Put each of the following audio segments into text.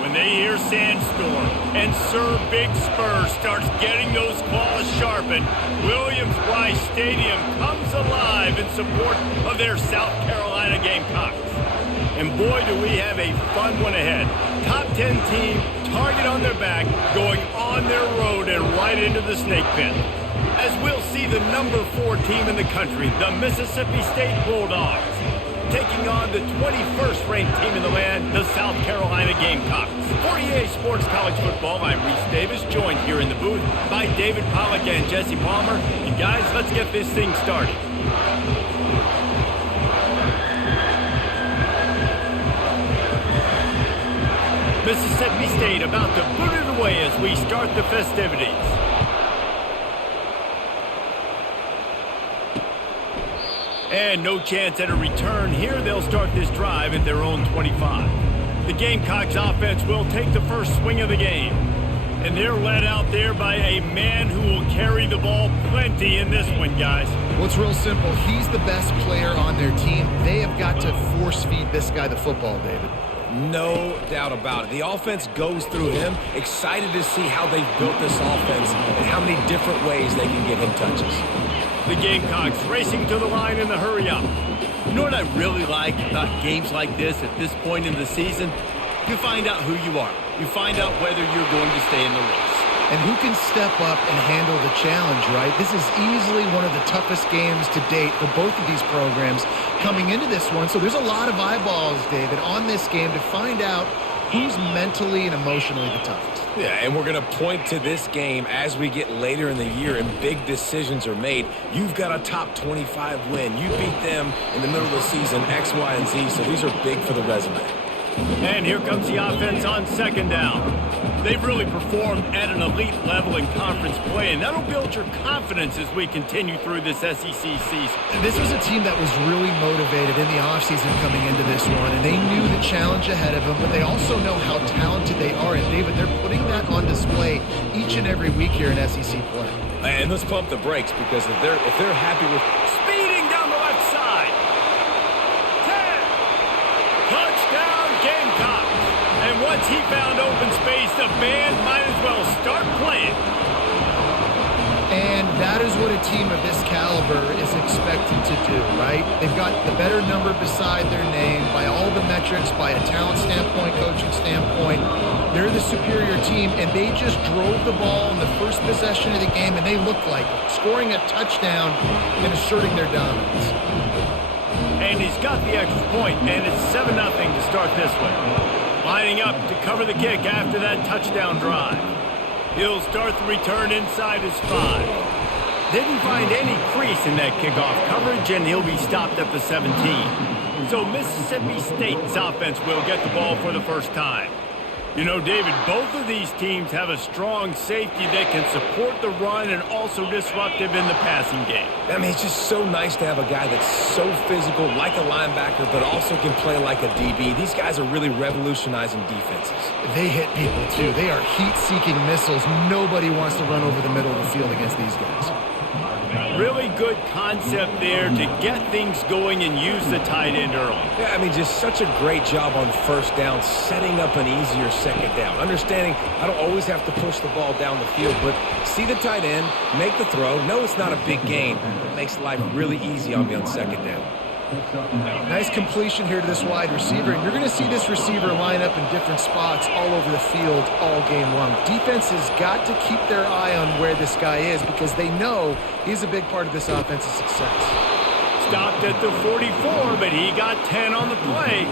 When they hear Sandstorm and Sir Big Spur starts getting those claws sharpened, Williams-Brice Stadium comes alive in support of their South Carolina Gamecocks. And boy, do we have a fun one ahead. Top 10 team, target on their back, going on their road and right into the snake pit. As we'll see the number 4 team in the country, the Mississippi State Bulldogs, taking on the 21st ranked team in the land, the South Carolina Gamecocks. For EA Sports College Football, I'm Reese Davis, joined here in the booth by David Pollack and Jesse Palmer. And guys, let's get this thing started. Mississippi State about to boot it away as we start the festivities. And no chance at a return here. They'll start this drive at their own 25. The Gamecocks offense will take the first swing of the game. And they're led out there by a man who will carry the ball plenty in this one, guys. Well, it's real simple. He's the best player on their team. They have got to force feed this guy the football, David. No doubt about it. The offense goes through him. Excited to see how they've built this offense and how many different ways they can get him touches. The Gamecocks racing to the line in the hurry up. You know what I really like about games like this at this point in the season? You find out who you are. You find out whether you're going to stay in the race. And who can step up and handle the challenge, right? This is easily one of the toughest games to date for both of these programs coming into this one. So there's a lot of eyeballs, David, on this game to find out who's mentally and emotionally the toughest. Yeah, and we're going to point to this game as we get later in the year and big decisions are made. You've got a top 25 win. You beat them in the middle of the season, X, Y, and Z, so these are big for the resume. And here comes the offense on second down. They've really performed at an elite level in conference play, and that'll build your confidence as we continue through this SEC season. This was a team that was really motivated in the offseason coming into this one, and they knew the challenge ahead of them, but they also know how talented they are. And, David, they're putting that on display each and every week here in SEC play. And let's pump the brakes because if they're happy with speeding down the left side. 10. Touchdown Gamecocks. And once he found open space, the band might as well start playing. And that is what a team of this caliber is expected to do, right? They've got the better number beside their name by all the metrics, by a talent standpoint, coaching standpoint. They're the superior team, and they just drove the ball in the first possession of the game, and they looked like scoring a touchdown and asserting their dominance. And he's got the extra point, and it's 7-0 to start this one. Lining up to cover the kick after that touchdown drive. He'll start the return inside his 5. Didn't find any crease in that kickoff coverage, and he'll be stopped at the 17. So Mississippi State's offense will get the ball for the first time. You know, David, both of these teams have a strong safety that can support the run and also disruptive in the passing game. I mean, it's just so nice to have a guy that's so physical, like a linebacker, but also can play like a DB. These guys are really revolutionizing defenses. They hit people, too. They are heat-seeking missiles. Nobody wants to run over the middle of the field against these guys. Really good concept there to get things going and use the tight end early. Yeah, I mean, just such a great job on first down, setting up an easier second down. Understanding I don't always have to push the ball down the field, but see the tight end, make the throw. No, it's not a big gain. It makes life really easy on me on second down. Nice completion here to this wide receiver. And you're going to see this receiver line up in different spots all over the field all game long. Defense has got to keep their eye on where this guy is because they know he's a big part of this offense's success. Stopped at the 44, but he got 10 on the play.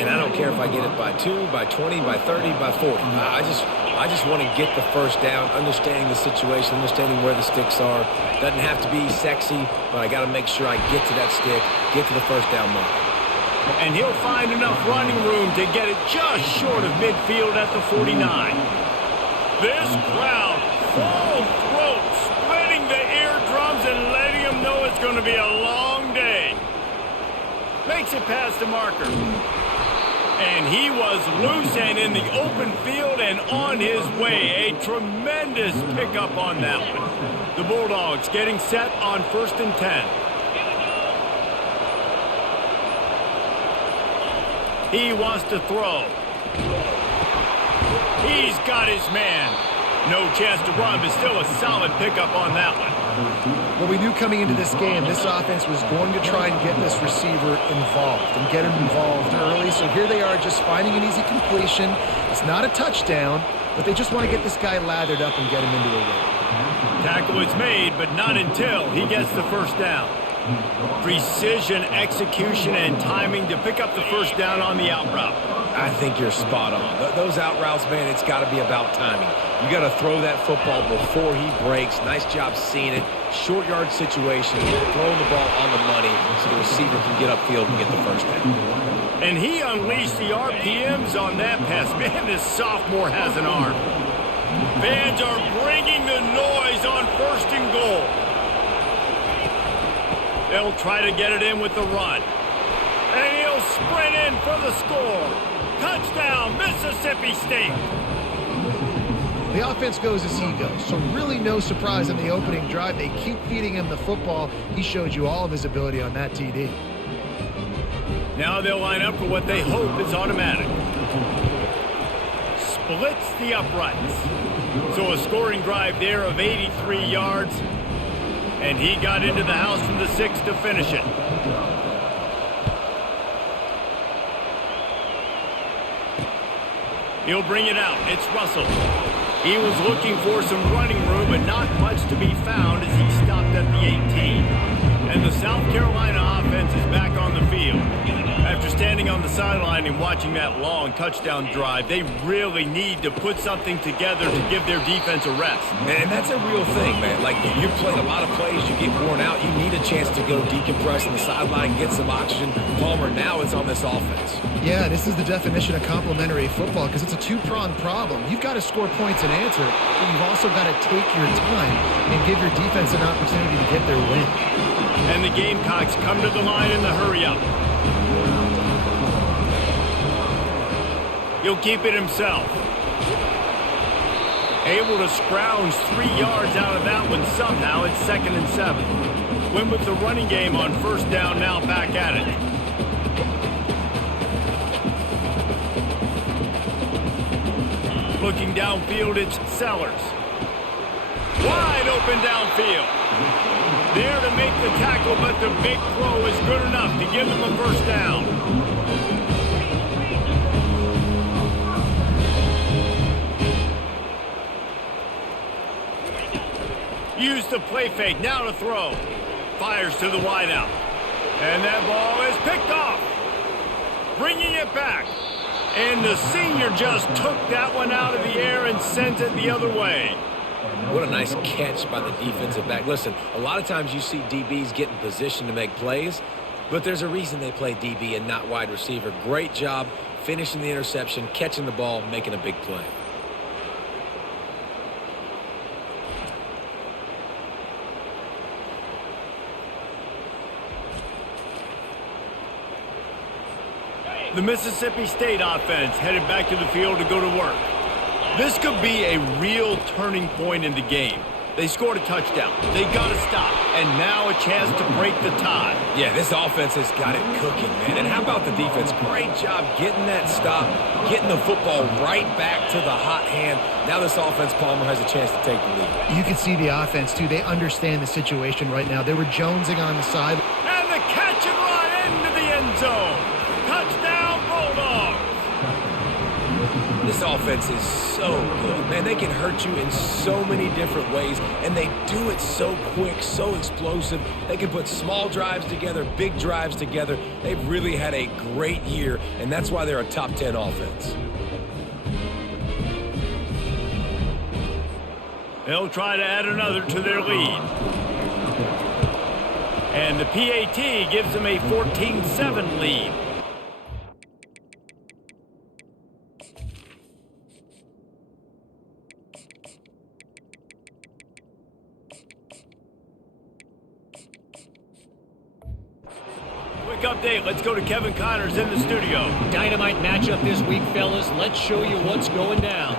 And I don't care if I get it by 2, by 20, by 30, by 40. I just want to get the first down, understanding the situation, understanding where the sticks are. Doesn't have to be sexy, but I got to make sure I get to that stick, get to the first down mark. And he'll find enough running room to get it just short of midfield at the 49. This crowd, full throat, splitting the eardrums and letting them know it's going to be a long day. Makes it past the marker. And he was loose and in the open field and on his way. A tremendous pickup on that one. The Bulldogs getting set on 1st and 10. He wants to throw. He's got his man. No chance to run, but still a solid pickup on that one. Well, we knew coming into this game, this offense was going to try and get this receiver involved and get him involved early. So here they are just finding an easy completion. It's not a touchdown, but they just want to get this guy lathered up and get him into a rhythm. Tackle is made, but not until he gets the first down. Precision, execution, and timing to pick up the first down on the out route. I think you're spot on. Those out routes, man, it's got to be about timing. You got to throw that football before he breaks. Nice job seeing it. Short yard situation, throwing the ball on the money so the receiver can get upfield and get the first down. And he unleashed the RPMs on that pass. Man, this sophomore has an arm. Fans are bringing the noise on 1st and goal. They'll try to get it in with the run. And he'll sprint in for the score. Touchdown, Mississippi State. The offense goes as he goes, so really no surprise in the opening drive. They keep feeding him the football. He showed you all of his ability on that TD. Now they'll line up for what they hope is automatic. Splits the uprights. So a scoring drive there of 83 yards. And he got into the house from the 6 to finish it. He'll bring it out. It's Russell. He was looking for some running room, but not much to be found as he stopped at the 18. And the South Carolina offense is back on the field. After standing on the sideline and watching that long touchdown drive, they really need to put something together to give their defense a rest. And that's a real thing, man. Like, you played a lot of plays, you get worn out, you need a chance to go decompress on the sideline and get some oxygen. Palmer, now it's on this offense. Yeah, this is the definition of complementary football because it's a two-pronged problem. You've got to score points and answer, but you've also got to take your time and give your defense an opportunity to get their win. And the Gamecocks come to the line in the hurry-up. He'll keep it himself. Able to scrounge 3 yards out of that one somehow. It's 2nd and 7. Win with the running game on 1st down, now back at it. Looking downfield, it's Sellers. Wide open downfield. There to make the tackle, but the big throw is good enough to give them a first down. Use the play fake, now to throw. Fires to the wideout. And that ball is picked off. Bringing it back. And the senior just took that one out of the air and sends it the other way. What a nice catch by the defensive back. Listen, a lot of times you see DBs get in position to make plays, but there's a reason they play DB and not wide receiver. Great job finishing the interception, catching the ball, making a big play. The Mississippi State offense headed back to the field to go to work. This could be a real turning point in the game. They scored a touchdown. They got to stop. And now a chance to break the tie. Yeah, this offense has got it cooking, man. And how about the defense? Great job getting that stop, getting the football right back to the hot hand. Now this offense, Palmer, has a chance to take the lead. You can see the offense, too. They understand the situation right now. They were jonesing on the side. And the catch and run into the end zone. Touchdown, Bulldogs. This offense is so good. Man, they can hurt you in so many different ways, and they do it so quick, so explosive. They can put small drives together, big drives together. They've really had a great year, and that's why they're a top 10 offense. They'll try to add another to their lead. And the PAT gives them a 14-7 lead. Update. Let's go to Kevin Connors in the studio. Dynamite matchup this week, fellas. Let's show you what's going down.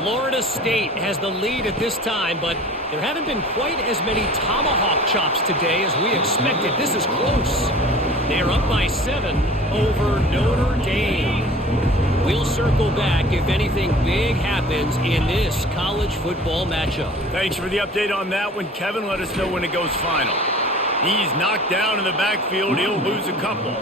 Florida State has the lead at this time, but there haven't been quite as many tomahawk chops today as we expected. This is close. They're up by 7 over Notre Dame. We'll circle back if anything big happens in this college football matchup. Thanks for the update on that one, Kevin. Let us know when it goes final. He's knocked down in the backfield. He'll lose a couple.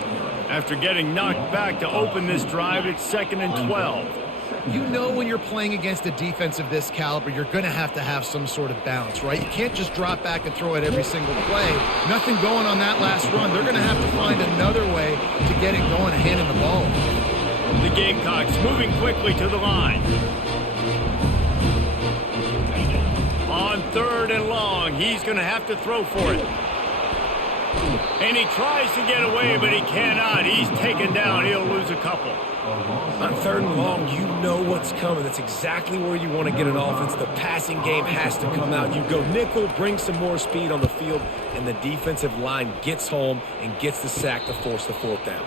After getting knocked back to open this drive, it's 2nd and 12. You know when you're playing against a defense of this caliber, you're going to have some sort of balance, right? You can't just drop back and throw it every single play. Nothing going on that last run. They're going to have to find another way to get it going and handing the ball. The Gamecocks moving quickly to the line. On 3rd and long, he's going to have to throw for it. And he tries to get away, but he cannot. He's taken down. He'll lose a couple. On 3rd and long, you know what's coming. That's exactly where you want to get an offense. The passing game has to come out. You go nickel, bring some more speed on the field, and the defensive line gets home and gets the sack to force the 4th down.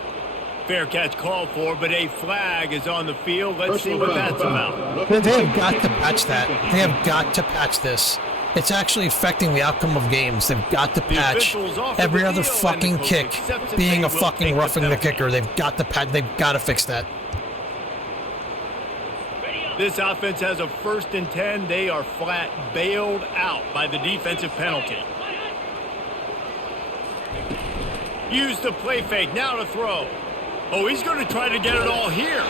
Fair catch called for, but a flag is on the field. Let's see what that's about. They have got to patch that. They have got to patch this. It's actually affecting the outcome of games. They've got to patch every other fucking kick being a fucking roughing the kicker. They've got to patch. They've got to fix that. This offense has a 1st and 10. They are flat bailed out by the defensive penalty. Use the play fake. Now to throw. Oh, he's going to try to get it all here.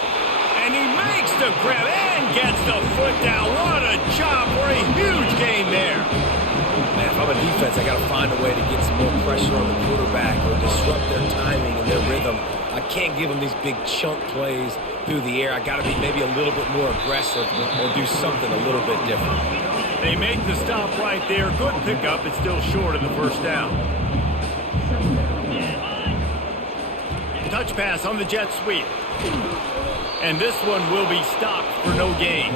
And he makes the grab and gets the foot down. What a job for a huge gain there. Man, if I'm a defense, I got to find a way to get some more pressure on the quarterback or disrupt their timing and their rhythm. I can't give them these big chunk plays through the air. I got to be maybe a little bit more aggressive or do something a little bit different. They make the stop right there. Good pickup. It's still short of the 1st down. Touch pass on the jet sweep. And this one will be stopped for no gain.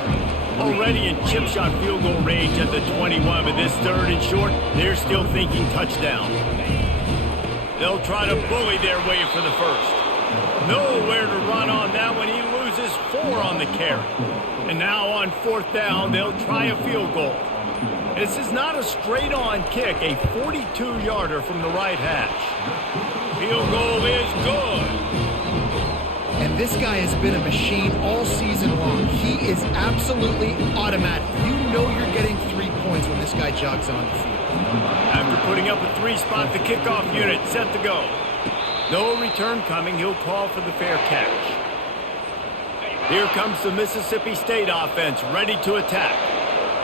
Already in chip shot field goal range at the 21, but this 3rd and short, they're still thinking touchdown. They'll try to bully their way for the 1st. Nowhere to run on that one. He loses 4 on the carry. And now on 4th down, they'll try a field goal. This is not a straight-on kick, a 42-yarder from the right hash. Field goal is good. And this guy has been a machine all season long. He is absolutely automatic. You know you're getting 3 points when this guy jogs on the field. After putting up a 3-spot, the kickoff unit set to go. No return coming. He'll call for the fair catch. Here comes the Mississippi State offense ready to attack.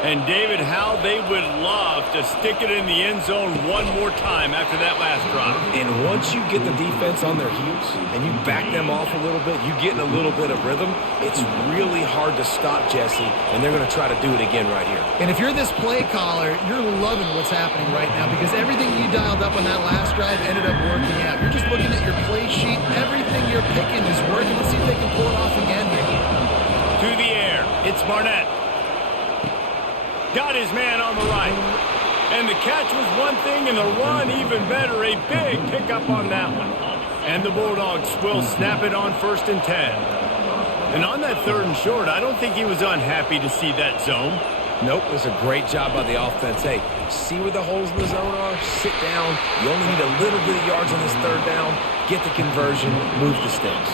And David, how they would love to stick it in the end zone one more time after that last drive. And once you get the defense on their heels and you back them off a little bit, you get in a little bit of rhythm, it's really hard to stop Jesse, and they're going to try to do it again right here. And if you're this play caller, you're loving what's happening right now because everything you dialed up on that last drive ended up working out. You're just looking at your play sheet. Everything you're picking is working. Let's see if they can pull it off again here. To the air. It's Barnett. Got his man on the right. And the catch was one thing and the run even better. A big pickup on that one. And the Bulldogs will snap it on 1st and 10. And on that 3rd and short, I don't think he was unhappy to see that zone. Nope, it was a great job by the offense. Hey, see where the holes in the zone are? Sit down. You only need a little bit of yards on this 3rd down. Get the conversion. Move the sticks.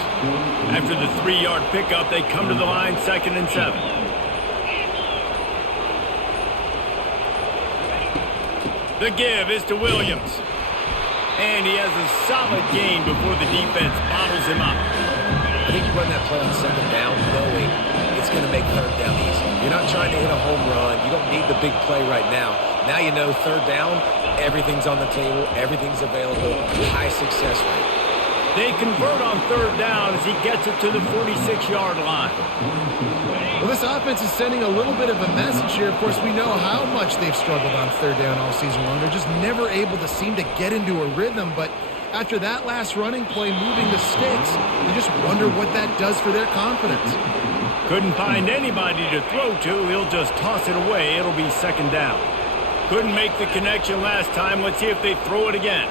After the 3-yard pickup, they come to the line 2nd and 7. The give is to Williams. And he has a solid gain before the defense bottles him up. I think you run that play on 2nd down knowing it's going to make 3rd down easy. You're not trying to hit a home run. You don't need the big play right now. Now you know 3rd down, everything's on the table, everything's available, high success rate. They convert on 3rd down as he gets it to the 46-yard line. Well, this offense is sending a little bit of a message here. Of course, we know how much they've struggled on 3rd down all season long. They're just never able to seem to get into a rhythm. But after that last running play, moving the sticks, you just wonder what that does for their confidence. Couldn't find anybody to throw to. He'll just toss it away. It'll be 2nd down. Couldn't make the connection last time. Let's see if they throw it again.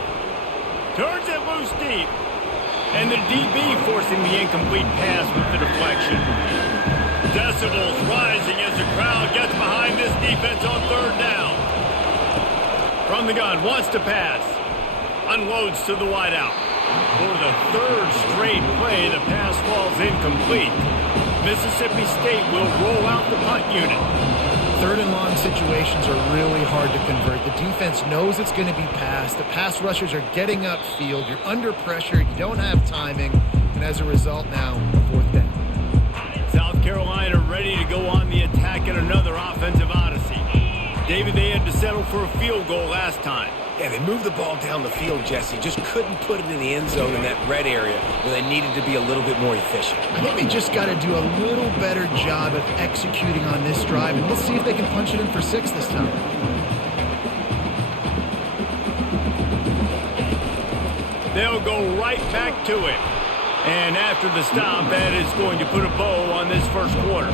Turns it loose deep. And the DB forcing the incomplete pass with the deflection. Decibels rising as the crowd gets behind this defense on 3rd down. From the gun, wants to pass. Unloads to the wideout. third straight play, the pass falls incomplete. Mississippi State will roll out the punt unit. Third and long situations are really hard to convert. The defense knows it's going to be passed. The pass rushers are getting upfield. You're under pressure. You don't have timing. And as a result now, fourth down. South Carolina ready to go on the attack in another offensive odyssey. David, they had to settle for a field goal last time. Yeah, they moved the ball down the field, Jesse. Just couldn't put it in the end zone in that red area where they needed to be a little bit more efficient. I think they just got to do a little better job of executing on this drive, and let's see if they can punch it in for 6 this time. They'll go right back to it. And after the stop, that is going to put a bow on this first quarter.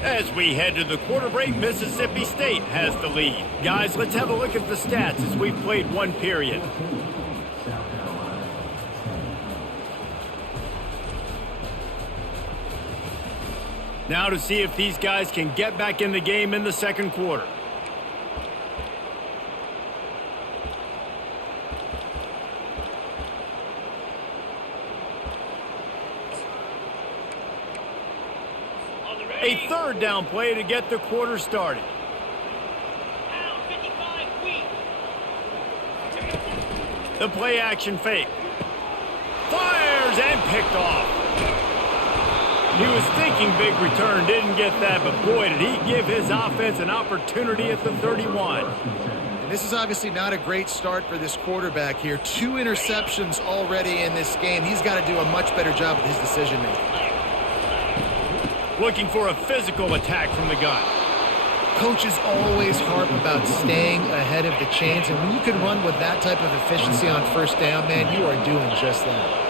As we head to the quarter break, Mississippi State has the lead. Guys, let's have a look at the stats as we've played one period. Now to see if these guys can get back in the game in the second quarter. A third down play to get the quarter started. The play action fake. Fires and picked off. He was thinking big return, didn't get that, but boy, did he give his offense an opportunity at the 31. And this is obviously not a great start for this quarterback here. 2 interceptions already in this game. He's got to do a much better job with his decision-making. Looking for a physical attack from the gun. Coaches always harp about staying ahead of the chains, and when you can run with that type of efficiency on first down, man, you are doing just that.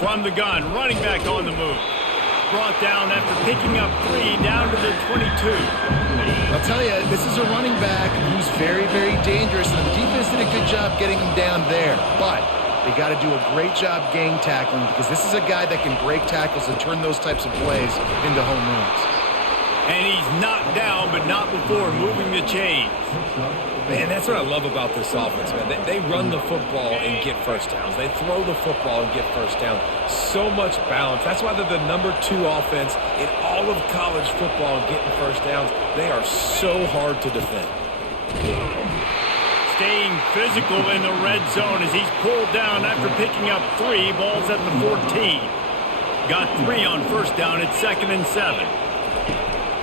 From the gun, running back on the move. Brought down after picking up 3 down to the 22. I'll tell you, this is a running back who's very, very dangerous, and the defense did a good job getting him down there. But they got to do a great job gang tackling because this is a guy that can break tackles and turn those types of plays into home runs. And he's knocked down, but not before moving the chains. Man, that's what I love about this offense, man. They run the football and get first downs. They throw the football and get first down. So much balance. That's why they're the number 2 offense in all of college football and getting first downs. They are so hard to defend. Staying physical in the red zone as he's pulled down after picking up 3. Ball's at the 14. Got 3 on first down at 2nd and 7.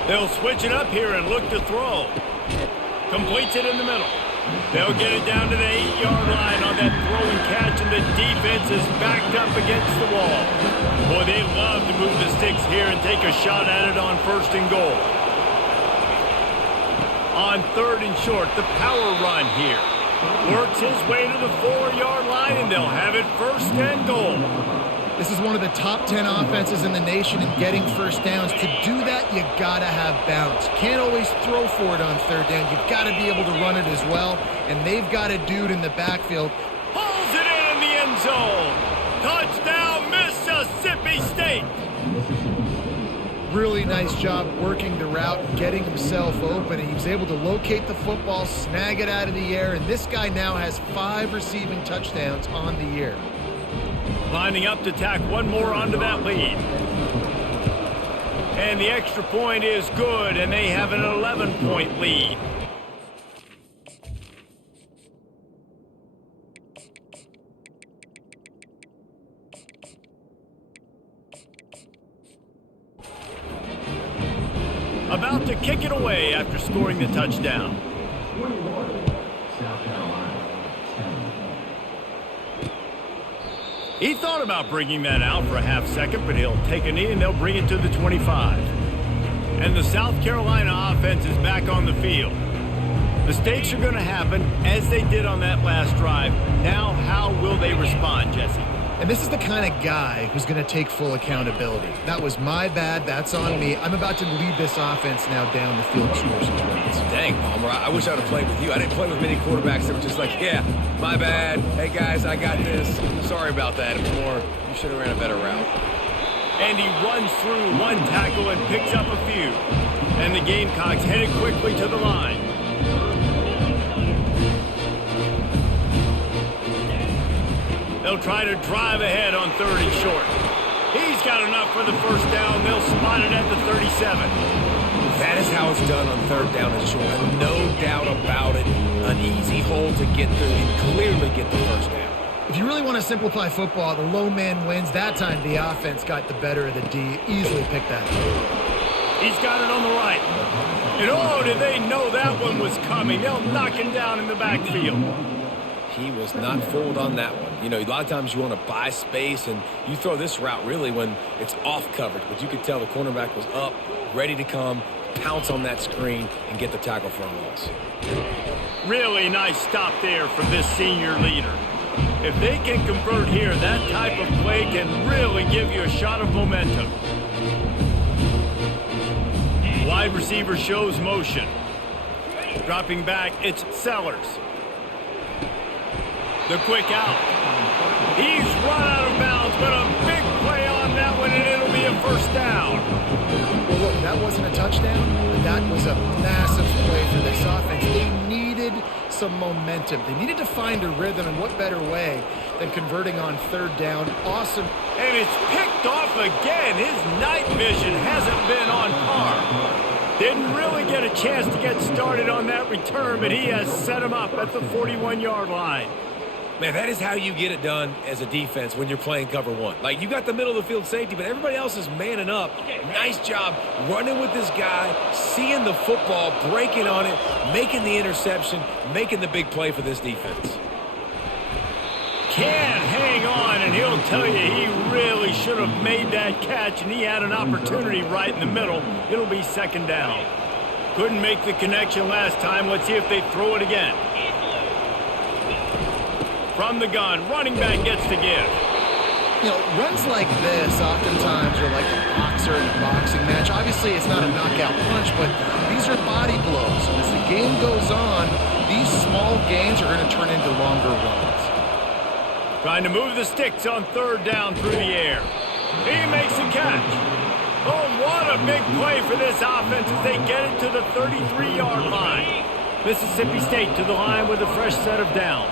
They'll switch it up here and look to throw. Completes it in the middle. They'll get it down to the 8-yard line on that throw and catch, and the defense is backed up against the wall. Boy, they love to move the sticks here and take a shot at it on 1st and goal. On 3rd and short, the power run here. Works his way to the 4-yard line, and they'll have it 1st and goal. This is one of the top 10 offenses in the nation in getting first downs. To do that, you gotta have balance. Can't always throw for it on 3rd down. You've got to be able to run it as well. And they've got a dude in the backfield. Pulls it in the end zone. Touchdown, Mississippi State. Really nice job working the route, getting himself open. And he was able to locate the football, snag it out of the air. And this guy now has 5 receiving touchdowns on the year. Lining up to tack one more onto that lead. And the extra point is good, and they have an 11-point lead. About to kick it away after scoring the touchdown. He thought about bringing that out for a half second, but he'll take a knee and they'll bring it to the 25. And the South Carolina offense is back on the field. Mistakes are going to happen as they did on that last drive. Now, how will they respond, Jesse? And this is the kind of guy who's going to take full accountability. That was my bad. That's on me. I'm about to lead this offense now down the field score situations. Dang, Palmer, I wish I would have played with you. I didn't play with many quarterbacks that were just like, yeah, my bad. Hey, guys, I got this. Sorry about that. It was more, you should have ran a better route. And he runs through one tackle and picks up a few. And the Gamecocks headed quickly to the line. They'll try to drive ahead on 3rd and short. He's got enough for the first down. They'll spot it at the 37. That is how it's done on 3rd down and short. No doubt about it. An easy hole to get through and clearly get the first down. If you really want to simplify football, the low man wins. That time the offense got the better of the D. Easily picked that up. He's got it on the right. And oh, did they know that one was coming. They'll knock him down in the backfield. He was not fooled on that one. You know, a lot of times you want to buy space, and you throw this route really when it's off coverage. But you could tell the cornerback was up, ready to come, pounce on that screen, and get the tackle for a loss. Really nice stop there from this senior leader. If they can convert here, that type of play can really give you a shot of momentum. Wide receiver shows motion. Dropping back, it's Sellers. The quick out. He's run out of bounds, but a big play on that one, and it'll be a first down. Well, look, that wasn't a touchdown, but that was a massive play for this offense. They needed some momentum. They needed to find a rhythm, and what better way than converting on 3rd down. Awesome. And it's picked off again. His night vision hasn't been on par. Didn't really get a chance to get started on that return, but he has set him up at the 41-yard line. Man, that is how you get it done as a defense when you're playing cover one. Like, you got the middle of the field safety, but everybody else is manning up. Nice job running with this guy, seeing the football, breaking on it, making the interception, making the big play for this defense. Can't hang on, and he'll tell you he really should have made that catch, and he had an opportunity right in the middle. It'll be 2nd down. Couldn't make the connection last time. Let's see if they throw it again. From the gun, running back gets to give. You know, runs like this oftentimes are like a boxer in a boxing match. Obviously, it's not a knockout punch, but these are body blows. And as the game goes on, these small gains are going to turn into longer runs. Trying to move the sticks on 3rd down through the air. He makes a catch. Oh, what a big play for this offense as they get it to the 33-yard line. Mississippi State to the line with a fresh set of downs.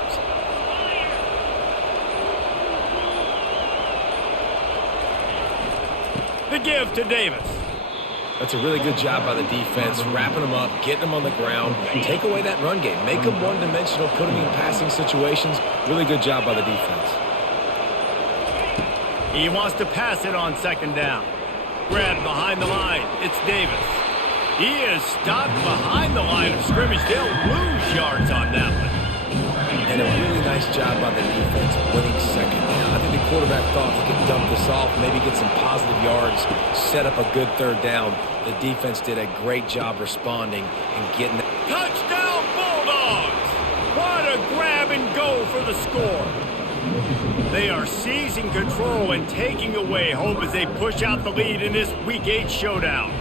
The give to Davis. That's a really good job by the defense, wrapping them up, getting them on the ground, take away that run game, make them one-dimensional, put them in passing situations. Really good job by the defense. He wants to pass it on 2nd down. Grabbed behind the line. It's Davis. He is stopped behind the line of scrimmage. They'll lose yards on that one. And a really nice job by the defense winning 2nd down. I think the quarterback thought he could dump this off, maybe get some positive yards, set up a good 3rd down. The defense did a great job responding and getting that. Touchdown Bulldogs! What a grab and go for the score. They are seizing control and taking away hope as they push out the lead in this Week 8 showdown.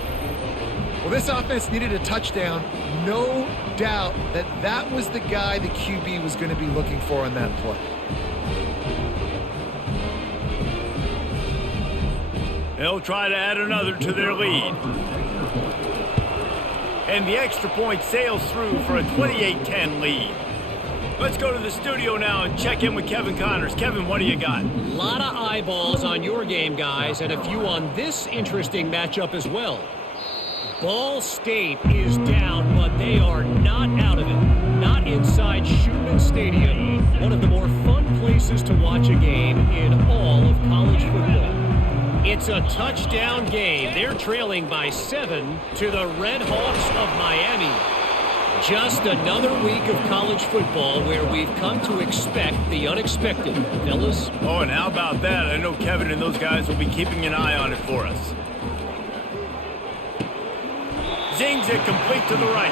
Well, this offense needed a touchdown. No doubt that that was the guy the QB was going to be looking for on that play. They'll try to add another to their lead. And the extra point sails through for a 28-10 lead. Let's go to the studio now and check in with Kevin Connors. Kevin, what do you got? A lot of eyeballs on your game, guys, and a few on this interesting matchup as well. Ball State is down, but they are not out of it. Not inside Schumann Stadium, one of the more fun places to watch a game in all of college football. It's a touchdown game. They're trailing by 7 to the Red Hawks of Miami. Just another week of college football where we've come to expect the unexpected, fellas. Oh, and how about that? I know Kevin and those guys will be keeping an eye on it for us. Zings it complete to the right.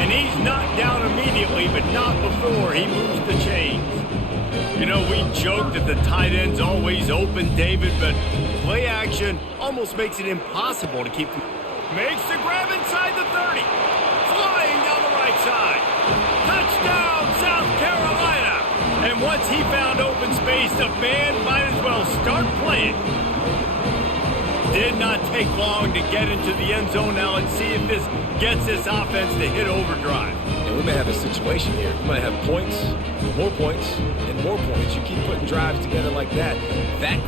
And he's knocked down immediately, but not before he moves the chains. You know, we joke that the tight end's always open, David, but play action almost makes it impossible to keep. Makes the grab inside the 30. Flying down the right side. Touchdown, South Carolina. And once he found open space, the band might as well start playing. Did not take long to get into the end zone. Now let's see if this gets this offense to hit overdrive. And we may have a situation here. We might have points, and more points. You keep putting drives together like that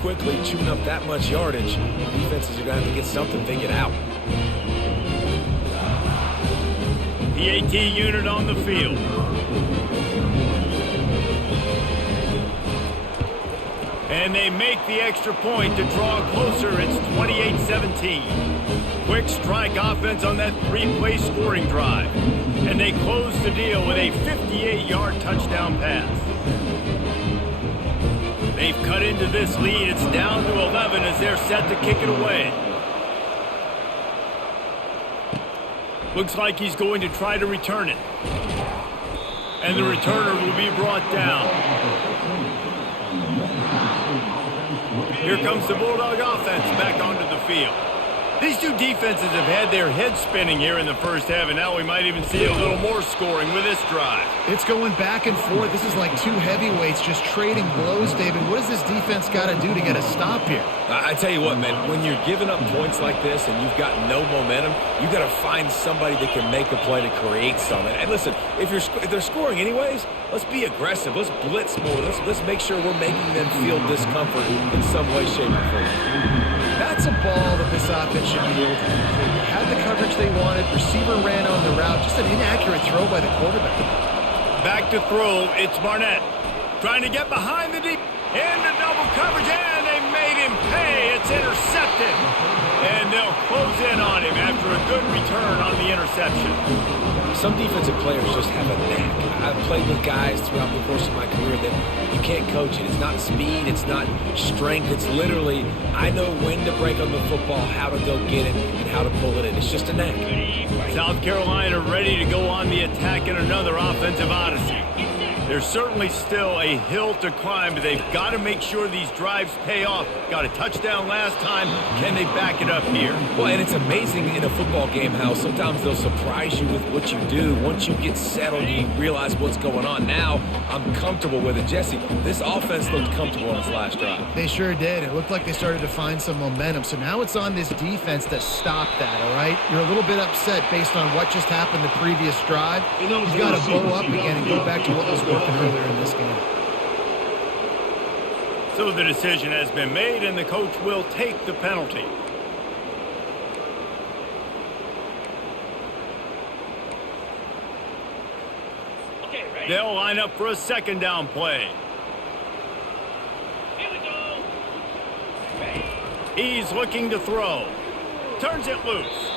quickly, chewing up that much yardage, defenses are going to have to get something figured out. The AT unit on the field. And they make the extra point to draw closer. It's 28-17. Quick strike offense on that 3-play scoring drive. And they close the deal with a 58-yard touchdown pass. They've cut into this lead. It's down to 11 as they're set to kick it away. Looks like he's going to try to return it. And the returner will be brought down. Here comes the Bulldog offense back onto the field. These two defenses have had their heads spinning here in the first half, and now we might even see a little more scoring with this drive. It's going back and forth. This is like two heavyweights just trading blows, David. What does this defense got to do to get a stop here? I tell you what, man, when you're giving up points like this and you've got no momentum, you got to find somebody that can make a play to create something. And listen, if they're scoring anyways, let's be aggressive. Let's blitz more. Let's make sure we're making them feel discomfort in some way, shape, or form. That's a ball that this offense should be able to complete. Had the coverage they wanted. Receiver ran on the route. Just an inaccurate throw by the quarterback. Back to throw. It's Barnett. Trying to get behind the deep. Into double coverage, and they made him pay. It's intercepted. And they'll close in on him after a good return on the interception. Some defensive players just have a knack. I've played with guys throughout the course of my career that you can't coach it. It's not speed. It's not strength. It's literally, I know when to break on the football, how to go get it, and how to pull it in. It's just a knack. South Carolina ready to go on the attack in another offensive odyssey. There's certainly still a hill to climb, but they've got to make sure these drives pay off. Got a touchdown last time. Can they back it up here? Well, and it's amazing in a football game how sometimes they'll surprise you with what you do. Once you get settled, you realize what's going on. Now, I'm comfortable with it. Jesse, this offense looked comfortable on its last drive. They sure did. It looked like they started to find some momentum. So now it's on this defense to stop that, all right? You're a little bit upset based on what just happened the previous drive. You've got to bow up again and go back to what was working earlier in this game. So the decision has been made, and the coach will take the penalty. They'll line up for a second down play. Here we go. He's looking to throw. Turns it loose.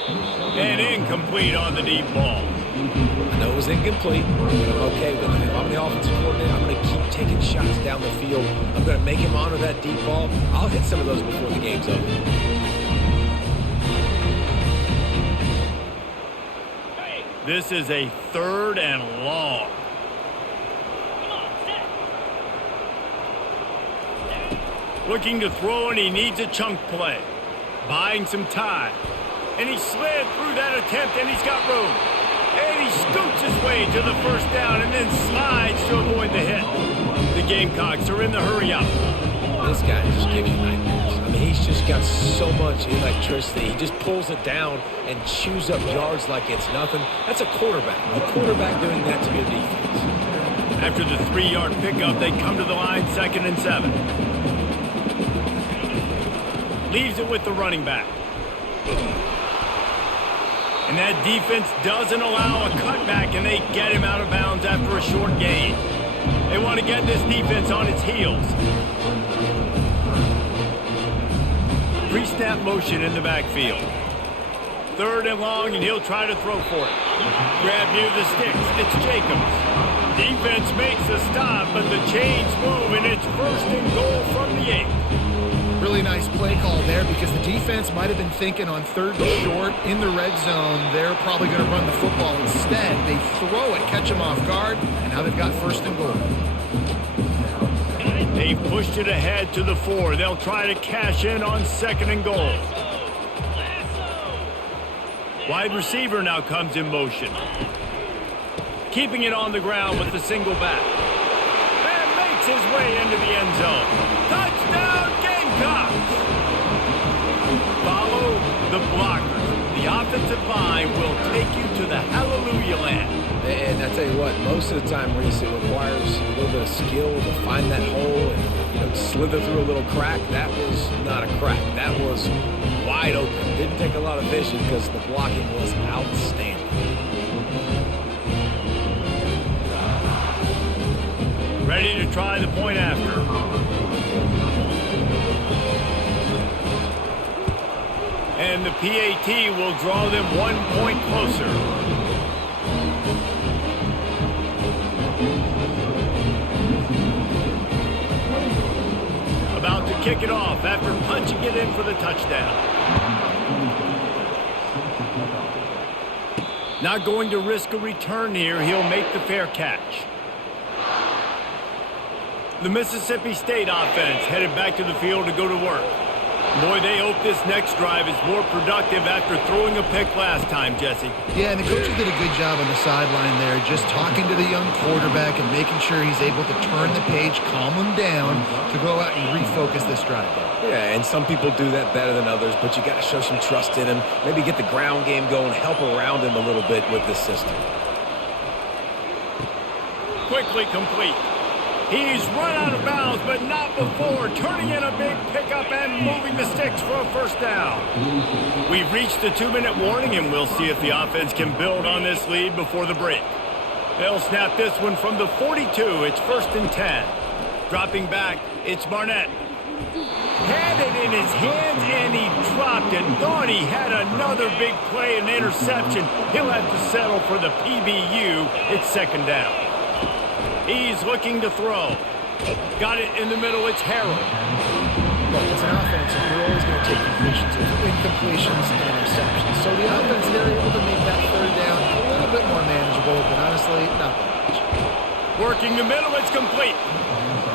And incomplete on the deep ball. I know it was incomplete, but I'm okay with it. If I'm the offensive coordinator, I'm going to keep taking shots down the field. I'm going to make him honor that deep ball. I'll hit some of those before the game's over. This is a 3rd and long. Looking to throw, and he needs a chunk play. Buying some time. And he slid through that attempt, and he's got room. And he scoots his way to the first down and then slides to avoid the hit. The Gamecocks are in the hurry-up. This guy just gives you nightmares. I mean, he's just got so much electricity. He just pulls it down and chews up yards like it's nothing. That's a quarterback. A quarterback doing that to your defense. After the 3-yard pickup, they come to the line 2nd and 7. Leaves it with the running back. And that defense doesn't allow a cutback, and they get him out of bounds after a short gain. They want to get this defense on its heels. Pre-snap motion in the backfield. 3rd and long, and he'll try to throw for it. Grab near the sticks. It's Jacobs. Defense makes a stop, but the chains move, and it's 1st and goal from the 8. Really nice play call there because the defense might have been thinking on 3rd and short in the red zone. They're probably going to run the football instead. They throw it, catch them off guard, and now they've got 1st and goal. They've pushed it ahead to the 4. They'll try to cash in on 2nd and goal. Wide receiver now comes in motion. Keeping it on the ground with the single back. And makes his way into the end zone. Touchdown, Gamecocks! the blockers. The offensive line will take you to the hallelujah land. And I tell you what, most of the time, Reese, it requires a little bit of skill to find that hole and, slither through a little crack. That was not a crack. That was wide open. Didn't take a lot of vision because the blocking was outstanding. Ready to try the point after. And the PAT will draw them 1 point closer. About to kick it off after punching it in for the touchdown. Not going to risk a return here. He'll make the fair catch. The Mississippi State offense headed back to the field to go to work. Boy, they hope this next drive is more productive after throwing a pick last time, Jesse. Yeah, and the coaches did a good job on the sideline there, just talking to the young quarterback and making sure he's able to turn the page, calm him down to go out and refocus this drive. Yeah, and some people do that better than others, but you got to show some trust in him. Maybe get the ground game going, help around him a little bit with this system. Quickly complete. He's run out of bounds, but not before turning in a big pickup and moving the sticks for a first down. We've reached the 2-minute warning, and we'll see if the offense can build on this lead before the break. They'll snap this one from the 42. It's 1st and 10. Dropping back, it's Barnett. Had it in his hands, and he dropped it. Thought he had another big play, an interception. He'll have to settle for the PBU. It's 2nd down. He's looking to throw. Got it in the middle. It's Harold. Look, it's an offense, and you're always going to take incompletions and interceptions. So the offense, they're able to make that 3rd down a little bit more manageable, but honestly, not that much. Working the middle. It's complete.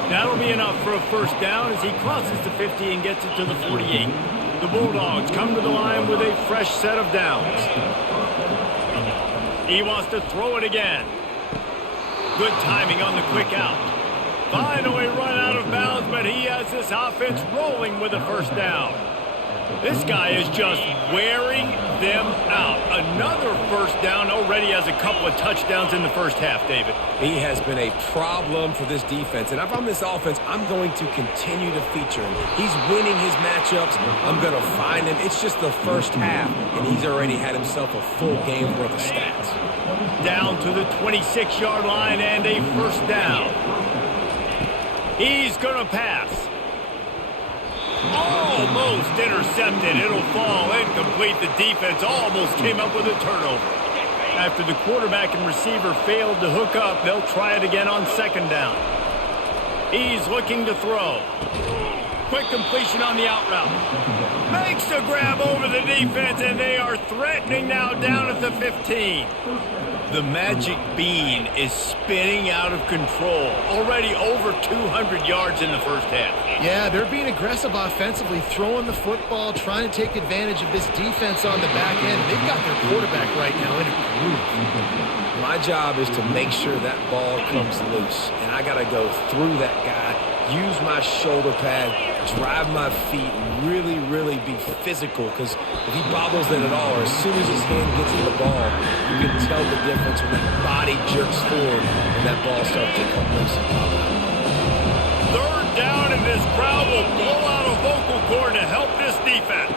That'll be enough for a 1st down as he crosses the 50 and gets it to the 48. The Bulldogs come to the line with a fresh set of downs. He wants to throw it again. Good timing on the quick out. Finally run out of bounds, but he has this offense rolling with a 1st down. This guy is just wearing them out. Another 1st down, already has a couple of touchdowns in the 1st half, David. He has been a problem for this defense, and if I'm this offense, I'm going to continue to feature him. He's winning his matchups. I'm going to find him. It's just the 1st half, and he's already had himself a full game's worth of stats. Down to the 26-yard line and a 1st down. He's going to pass. Almost intercepted. It'll fall incomplete. The defense almost came up with a turnover. After the quarterback and receiver failed to hook up, they'll try it again on 2nd down. He's looking to throw. Quick completion on the out route. Makes the grab over the defense, and they are threatening now down at the 15. The magic bean is spinning out of control. Already over 200 yards in the 1st half. Yeah, they're being aggressive offensively, throwing the football, trying to take advantage of this defense on the back end. They've got their quarterback right now in a groove. My job is to make sure that ball comes loose, and I got to go through that guy, use my shoulder pad, drive my feet, and really, really be physical, because if he bobbles it at all, or as soon as his hand gets to the ball, you can tell the difference when that body jerks forward and that ball starts to come loose and pop out. 3rd down, and this crowd will blow out a vocal cord to help this defense.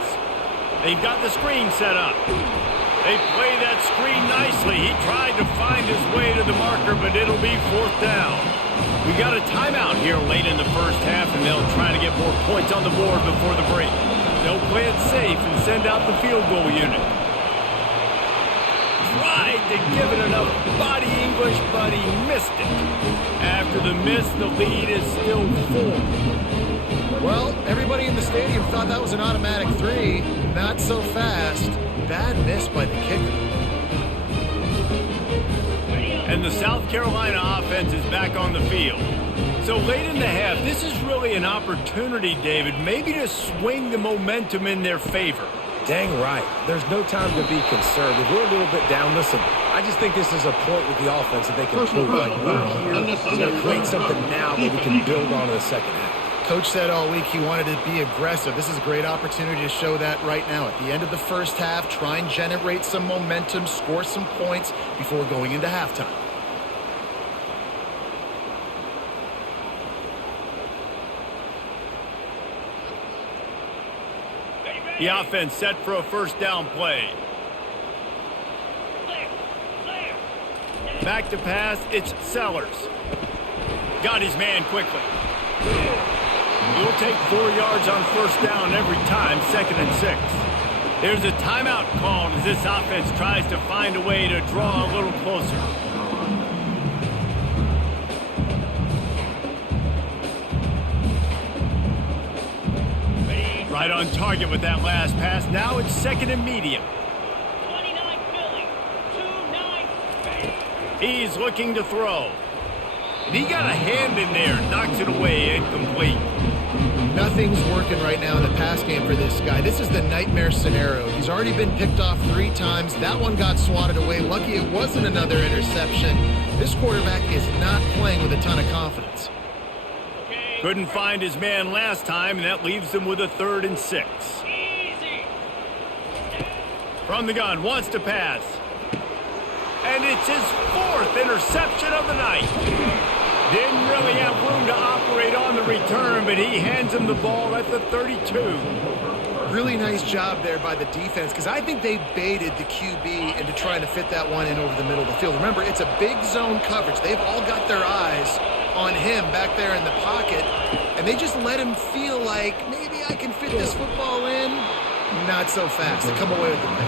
They've got the screen set up. They play that screen nicely. He tried to find his way to the marker, but it'll be 4th down. We got a timeout here late in the 1st half, and they'll try to get more points on the board before the break. They'll play it safe and send out the field goal unit. Tried to give it enough body English, but he missed it. After the miss, the lead is still 4. Well, everybody in the stadium thought that was an automatic 3. Not so fast. Bad miss by the kicker. And the South Carolina offense is back on the field. So late in the half, this is really an opportunity, David, maybe to swing the momentum in their favor. Dang right. There's no time to be concerned. If we're a little bit down, listen, I just think this is a point with the offense that they can prove. Like, we're here, we're going to create something now that we can build on in the 2nd half. Coach said all week he wanted to be aggressive. This is a great opportunity to show that right now. At the end of the first half, try and generate some momentum, score some points before going into halftime. The offense set for a first down play. Back to pass, it's Sellers. Got his man quickly. He'll take 4 yards on first down every time, 2nd and 6. There's a timeout called as this offense tries to find a way to draw a little closer. Right on target with that last pass. Now it's 2nd and medium. 29 Philly, 2-9. He's looking to throw. And he got a hand in there. Knocks it away. Incomplete. Nothing's working right now in the pass game for this guy. This is the nightmare scenario. He's already been picked off 3 times. That one got swatted away. Lucky it wasn't another interception. This quarterback is not playing with a ton of confidence. Couldn't find his man last time, and that leaves him with a 3rd and 6. From the gun, wants to pass. And it's his 4th interception of the night. Didn't really have room to operate on the return, but he hands him the ball at the 32. Really nice job there by the defense, because I think they baited the QB into trying to fit that one in over the middle of the field. Remember, it's a big zone coverage. They've all got their eyes on him back there in the pocket, and they just let him feel like maybe I can fit this football in. Not so fast. They come away with the win.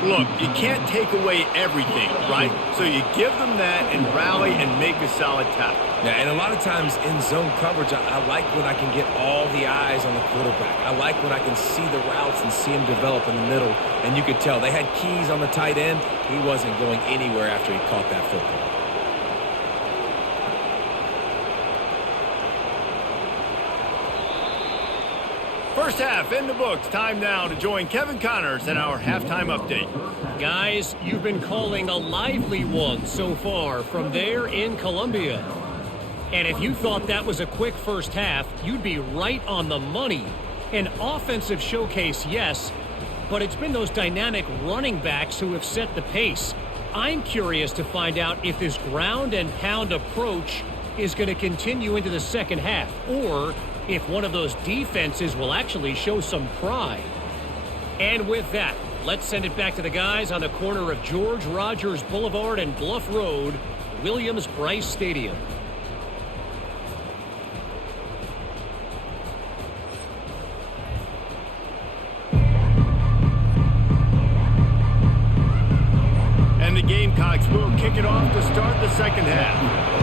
Look, you can't take away everything, right? So you give them that and rally and make a solid tackle. Yeah, and a lot of times in zone coverage, I like when I can get all the eyes on the quarterback. I like when I can see the routes and see him develop in the middle. And you could tell they had keys on the tight end. He wasn't going anywhere after he caught that football. First half in the books. Time now to join Kevin Connors in our halftime update. Guys, you've been calling a lively one so far from there in Columbia. And if you thought that was a quick first half, you'd be right on the money. An offensive showcase, yes, but it's been those dynamic running backs who have set the pace. I'm curious to find out if this ground and pound approach is going to continue into the second half, or if one of those defenses will actually show some pride. And with that, let's send it back to the guys on the corner of George Rogers Boulevard and Bluff Road, Williams-Brice Stadium. And the Gamecocks will kick it off to start the second half.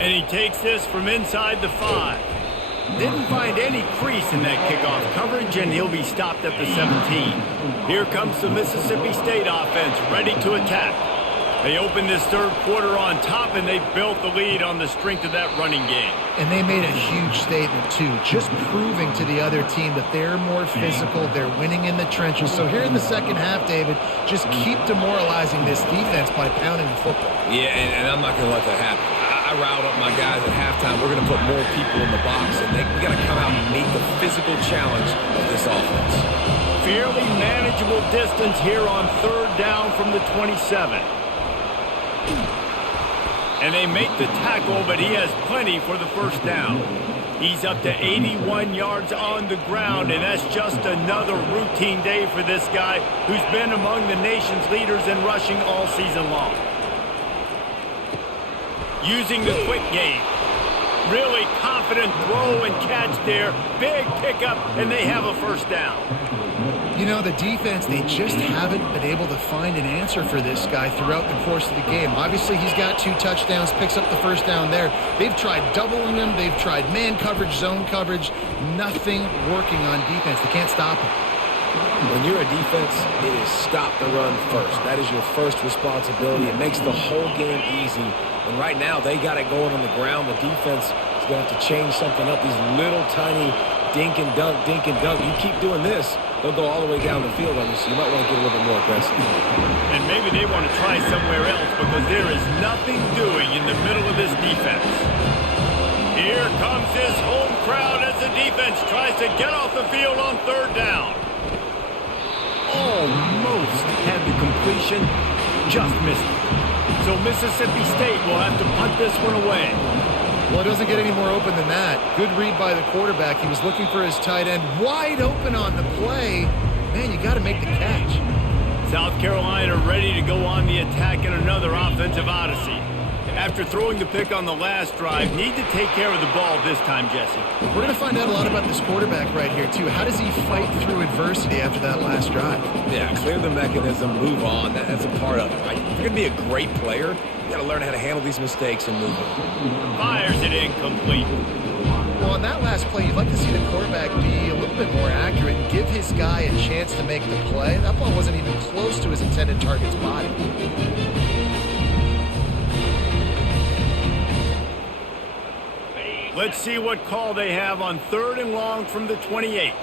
And he takes this from inside the 5. Didn't find any crease in that kickoff coverage, and he'll be stopped at the 17. Here comes the Mississippi State offense, ready to attack. They opened this third quarter on top, and they built the lead on the strength of that running game. And they made a huge statement, too, just proving to the other team that they're more physical, they're winning in the trenches. So here in the second half, David, just keep demoralizing this defense by pounding the football. Yeah, and I'm not going to let that happen. I riled up my guys at halftime. We're going to put more people in the box, and we got to come out and meet the physical challenge of this offense. Fairly manageable distance here on third down from the 27. And they make the tackle, but he has plenty for the first down. He's up to 81 yards on the ground, and that's just another routine day for this guy who's been among the nation's leaders in rushing all season long. Using the quick game. Really confident throw and catch there. Big pickup, and they have a first down. You know, the defense, they just haven't been able to find an answer for this guy throughout the course of the game. Obviously, he's got 2 touchdowns, picks up the first down there. They've tried doubling him. They've tried man coverage, zone coverage. Nothing working on defense. They can't stop him. When you're a defense, it is stop the run first. That is your first responsibility. It makes the whole game easy. And right now, they got it going on the ground. The defense is going to have to change something up. These little tiny dink and dunk, dink and dunk. You keep doing this, they'll go all the way down the field on you, so you might want to get a little bit more aggressive. And maybe they want to try somewhere else because there is nothing doing in the middle of this defense. Here comes this home crowd as the defense tries to get off the field on third down. Almost had the completion, just missed it. So Mississippi State will have to punt this one away. Well, it doesn't get any more open than that. Good read by the quarterback. He was looking for his tight end wide open on the play. Man, you got to make the catch. South Carolina ready to go on the attack in another offensive odyssey. After throwing the pick on the last drive, need to take care of the ball this time, Jesse. We're going to find out a lot about this quarterback right here, too. How does he fight through adversity after that last drive? Yeah, clear the mechanism, move on. That's a part of it, right? If you're going to be a great player, you got to learn how to handle these mistakes and move on. Fires it incomplete. Well, on that last play, you'd like to see the quarterback be a little bit more accurate and give his guy a chance to make the play. That ball wasn't even close to his intended target's body. Let's see what call they have on 3rd and long from the 28.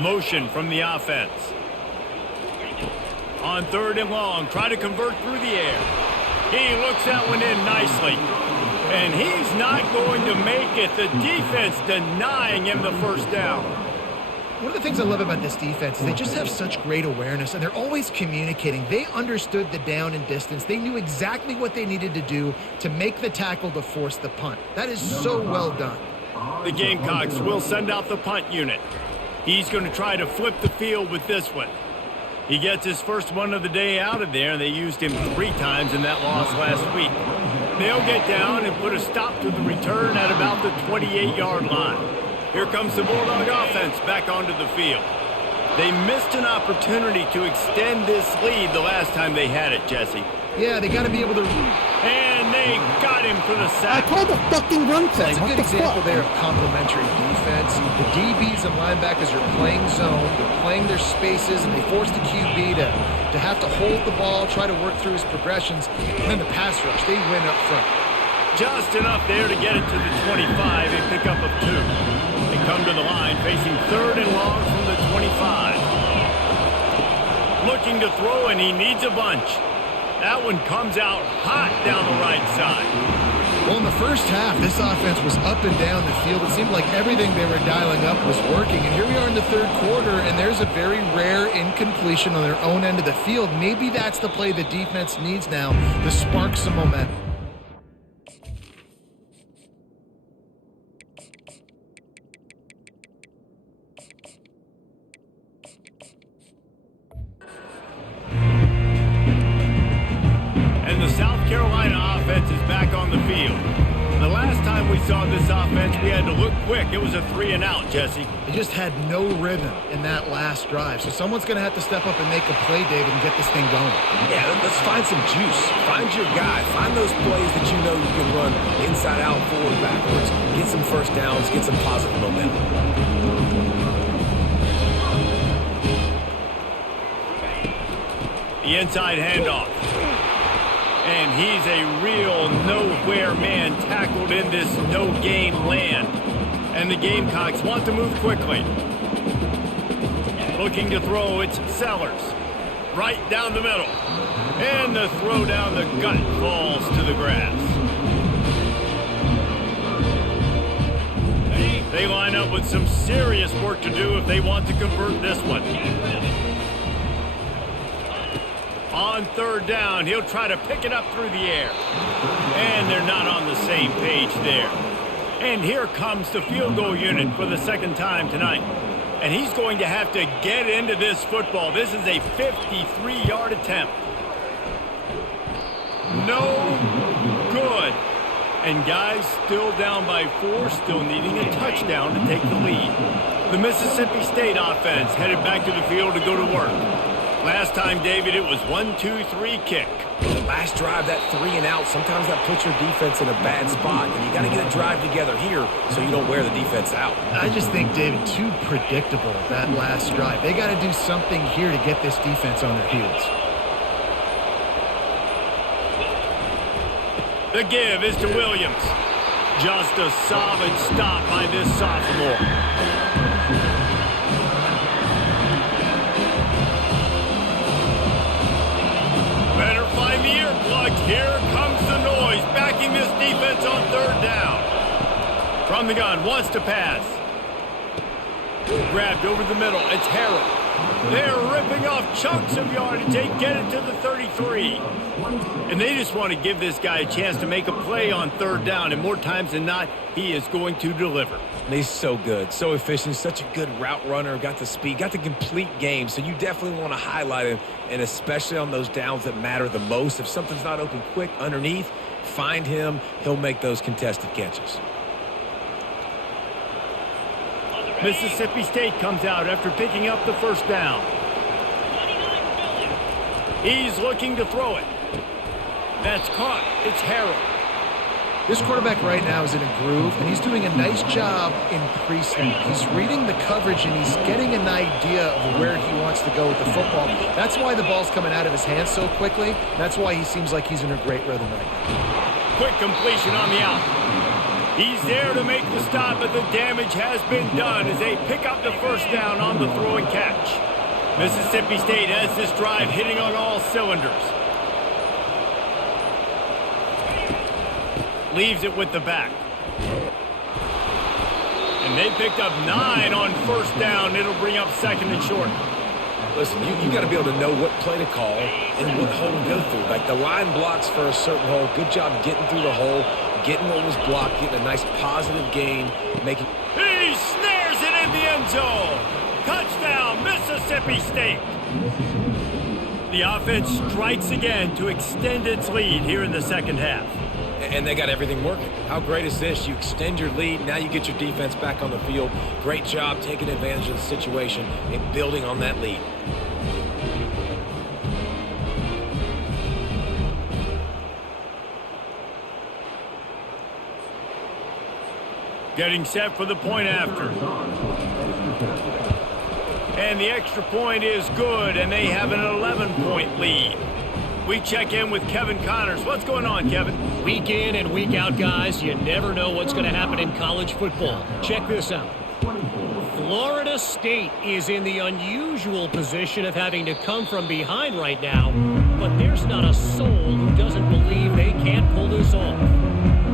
Motion from the offense. On 3rd and long, try to convert through the air. He looks that one in nicely. And he's not going to make it. The defense denying him the first down. One of the things I love about this defense is they just have such great awareness, and they're always communicating. They understood the down and distance. They knew exactly what they needed to do to make the tackle to force the punt. That is so well done. The Gamecocks will send out the punt unit. He's going to try to flip the field with this one. He gets his first one of the day out of there, and they used him 3 times in that loss last week. They'll get down and put a stop to the return at about the 28-yard line. Here comes the Bulldog offense back onto the field. They missed an opportunity to extend this lead the last time they had it, Jesse. Yeah, they got to be able to... And they got him for the sack. I called the fucking run thing. That's a good example there of complementary defense. The DBs and linebackers are playing zone. They're playing their spaces, and they force the QB to have to hold the ball, try to work through his progressions. And then the pass rush, they win up front. Just enough there to get it to the 25 and pick up of 2. They come to the line facing 3rd and long from the 25. Looking to throw, and he needs a bunch. That one comes out hot down the right side. Well, in the first half, this offense was up and down the field. It seemed like everything they were dialing up was working. And here we are in the 3rd quarter, and there's a very rare incompletion on their own end of the field. Maybe that's the play the defense needs now to spark some momentum. The South Carolina offense is back on the field. The last time we saw this offense, we had to look quick. It was a 3-and-out, Jesse. They just had no rhythm in that last drive. So someone's going to have to step up and make a play, David, and get this thing going. Yeah, let's find some juice. Find your guy. Find those plays that you know you can run inside out, forward, backwards. Get some first downs. Get some positive momentum. The inside handoff. And he's a real nowhere man tackled in this no-game land. And the Gamecocks want to move quickly. Looking to throw, it's Sellers. Right down the middle. And the throw down the gut falls to the grass. They line up with some serious work to do if they want to convert this one. On 3rd down, he'll try to pick it up through the air. And they're not on the same page there. And here comes the field goal unit for the 2nd time tonight. And he's going to have to get into this football. This is a 53-yard attempt. No good. And guys still down by 4, still needing a touchdown to take the lead. The Mississippi State offense headed back to the field to go to work. Last time, David, it was 1-2-3 kick. The last drive, that 3-and-out, sometimes that puts your defense in a bad spot. And you got to get a drive together here so you don't wear the defense out. I just think, David, too predictable, that last drive. They got to do something here to get this defense on their heels. The give is to Williams. Just a solid stop by this sophomore. Better find the earplugs. Here comes the noise, backing this defense on third down. From the gun, wants to pass. Grabbed over the middle. It's Harrell. They're ripping off chunks of yardage. They get it to the 33. And they just want to give this guy a chance to make a play on third down. And more times than not, he is going to deliver. He's so good, so efficient, such a good route runner, got the speed, got the complete game. So you definitely want to highlight him, and especially on those downs that matter the most. If something's not open quick underneath, find him. He'll make those contested catches. Mississippi State comes out after picking up the first down. He's looking to throw it. That's caught. It's Harrell. This quarterback right now is in a groove, and he's doing a nice job in pre-snap. He's reading the coverage, and he's getting an idea of where he wants to go with the football. That's why the ball's coming out of his hands so quickly. That's why he seems like he's in a great rhythm right now. Quick completion on the out. He's there to make the stop, but the damage has been done as they pick up the first down on the throw and catch. Mississippi State has this drive hitting on all cylinders. Leaves it with the back. And they picked up 9 on first down. It'll bring up second and short. Listen, you got to be able to know what play to call and what hole to go through. Like the line blocks for a certain hole. Good job getting through the hole, getting what was blocked, getting a nice positive gain, making... He snares it in the end zone. Touchdown, Mississippi State. The offense strikes again to extend its lead here in the second half. And they got everything working. How great is this? You extend your lead. Now you get your defense back on the field. Great job taking advantage of the situation and building on that lead. Getting set for the point after. And the extra point is good, and they have an 11-point lead. We check in with Kevin Connors. What's going on, Kevin? Week in and week out, guys, you never know what's going to happen in college football. Check this out. Florida State is in the unusual position of having to come from behind right now, but there's not a soul who doesn't believe they can't pull this off.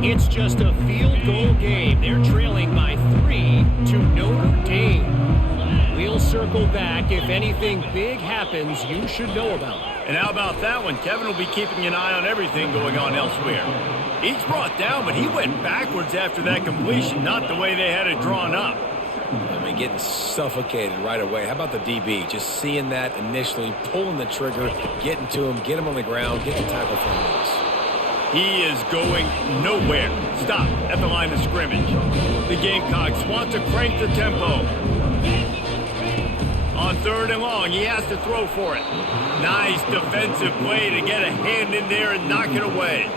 It's just a field goal game. They're trailing by 3 to Notre Dame. We'll circle back. If anything big happens, you should know about it. And how about that one? Kevin will be keeping an eye on everything going on elsewhere. He's brought down, but he went backwards after that completion, not the way they had it drawn up. I mean, getting suffocated right away. How about the DB? Just seeing that initially, pulling the trigger, getting to him, get him on the ground, get the tackle for him. He is going nowhere. Stop at the line of scrimmage. The Gamecocks want to crank the tempo. On third and long, he has to throw for it. Nice defensive play to get a hand in there and knock it away.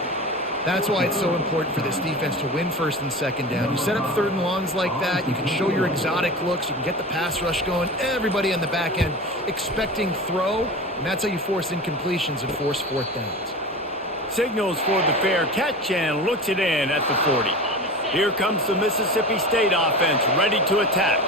That's why it's so important for this defense to win first and second down. You set up third and longs like that, you can show your exotic looks, you can get the pass rush going, everybody on the back end expecting throw, and that's how you force incompletions and force fourth downs. Signals for the fair catch and looks it in at the 40. Here comes the Mississippi State offense ready to attack.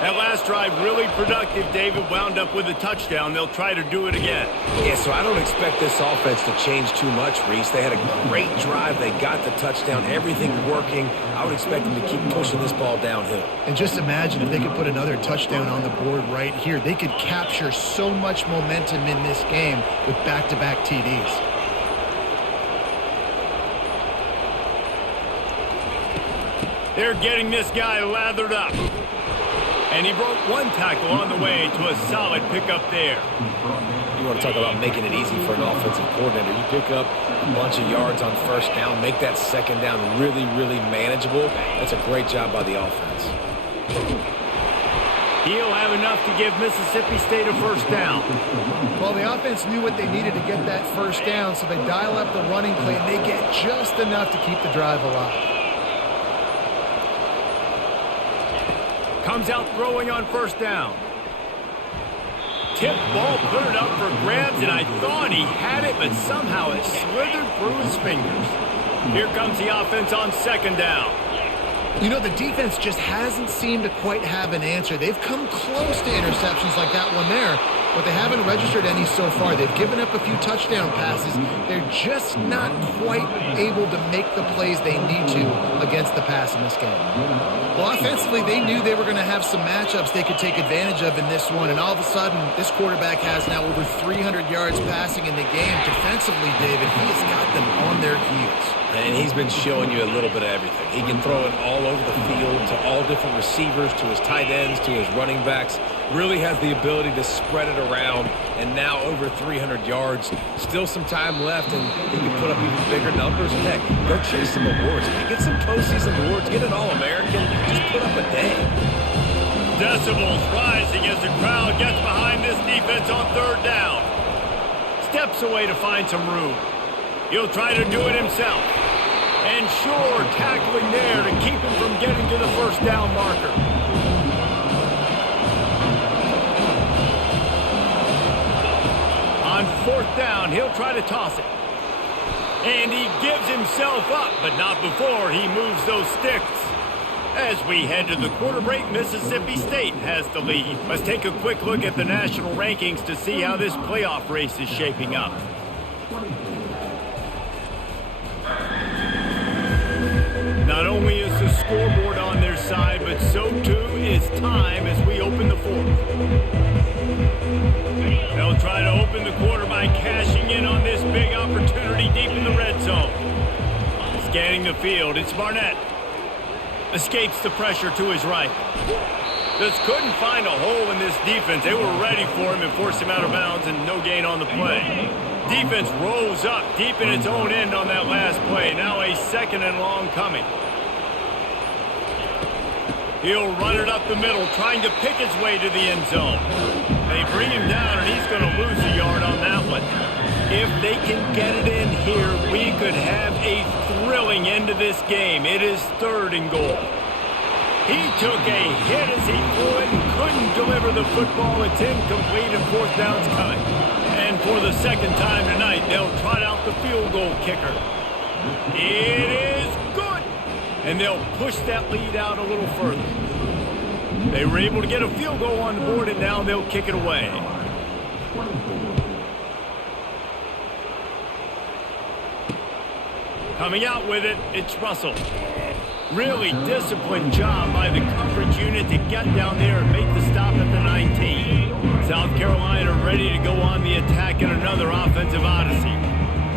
That last drive really productive. David wound up with a touchdown. They'll try to do it again. Yeah, so I don't expect this offense to change too much, Reese. They had a great drive. They got the touchdown. Everything working. I would expect them to keep pushing this ball downhill. And just imagine if they could put another touchdown on the board right here. They could capture so much momentum in this game with back-to-back TDs. They're getting this guy lathered up. And he broke one tackle on the way to a solid pickup there. You want to talk about making it easy for an offensive coordinator. You pick up a bunch of yards on first down, make that second down really, really manageable. That's a great job by the offense. He'll have enough to give Mississippi State a first down. Well, the offense knew what they needed to get that first down, so they dial up the running play, and they get just enough to keep the drive alive. Comes out throwing on first down. Tip ball, put it up for grabs, and I thought he had it, but somehow it slithered through his fingers. Here comes the offense on second down. You know, the defense just hasn't seemed to quite have an answer. They've come close to interceptions like that one there, but they haven't registered any so far. They've given up a few touchdown passes. They're just not quite able to make the plays they need to against the pass in this game. Well, offensively, they knew they were going to have some matchups they could take advantage of in this one, and all of a sudden, this quarterback has now over 300 yards passing in the game. Defensively, David, he has got them on their heels. And he's been showing you a little bit of everything. He can throw it all over the field to all different receivers, to his tight ends, to his running backs. Really has the ability to spread it around, and now over 300 yards. Still some time left, and he can put up even bigger numbers. And heck, go chase some awards. Get some postseason awards. Get an All-American. Just put up a day. Decibels rising as the crowd gets behind this defense on third down. Steps away to find some room. He'll try to do it himself. And sure, tackling there to keep him from getting to the first down marker. On fourth down, he'll try to toss it. And he gives himself up, but not before he moves those sticks. As we head to the quarter break, Mississippi State has the lead. Let's take a quick look at the national rankings to see how this playoff race is shaping up. Not only is the scoreboard on their side, but so too is time as we open the fourth. They'll try to open the quarter by cashing in on this big opportunity deep in the red zone. Scanning the field, it's Barnett. Escapes the pressure to his right. Just couldn't find a hole in this defense. They were ready for him and forced him out of bounds, and no gain on the play. Defense rolls up deep in its own end on that last play. Now a second and long coming. He'll run it up the middle, trying to pick his way to the end zone. They bring him down, and he's going to lose a yard on that one. If they can get it in here, we could have a thrilling end to this game. It is third and goal. He took a hit as he threw it and couldn't deliver the football. It's incomplete, and fourth down's coming. And for the second time tonight, they'll trot out the field goal kicker. It is good! And they'll push that lead out a little further. They were able to get a field goal on the board, and now they'll kick it away. Coming out with it, it's Russell. Really disciplined job by the coverage unit to get down there and make the stop at the 19. South Carolina ready to go on the attack in another offensive odyssey.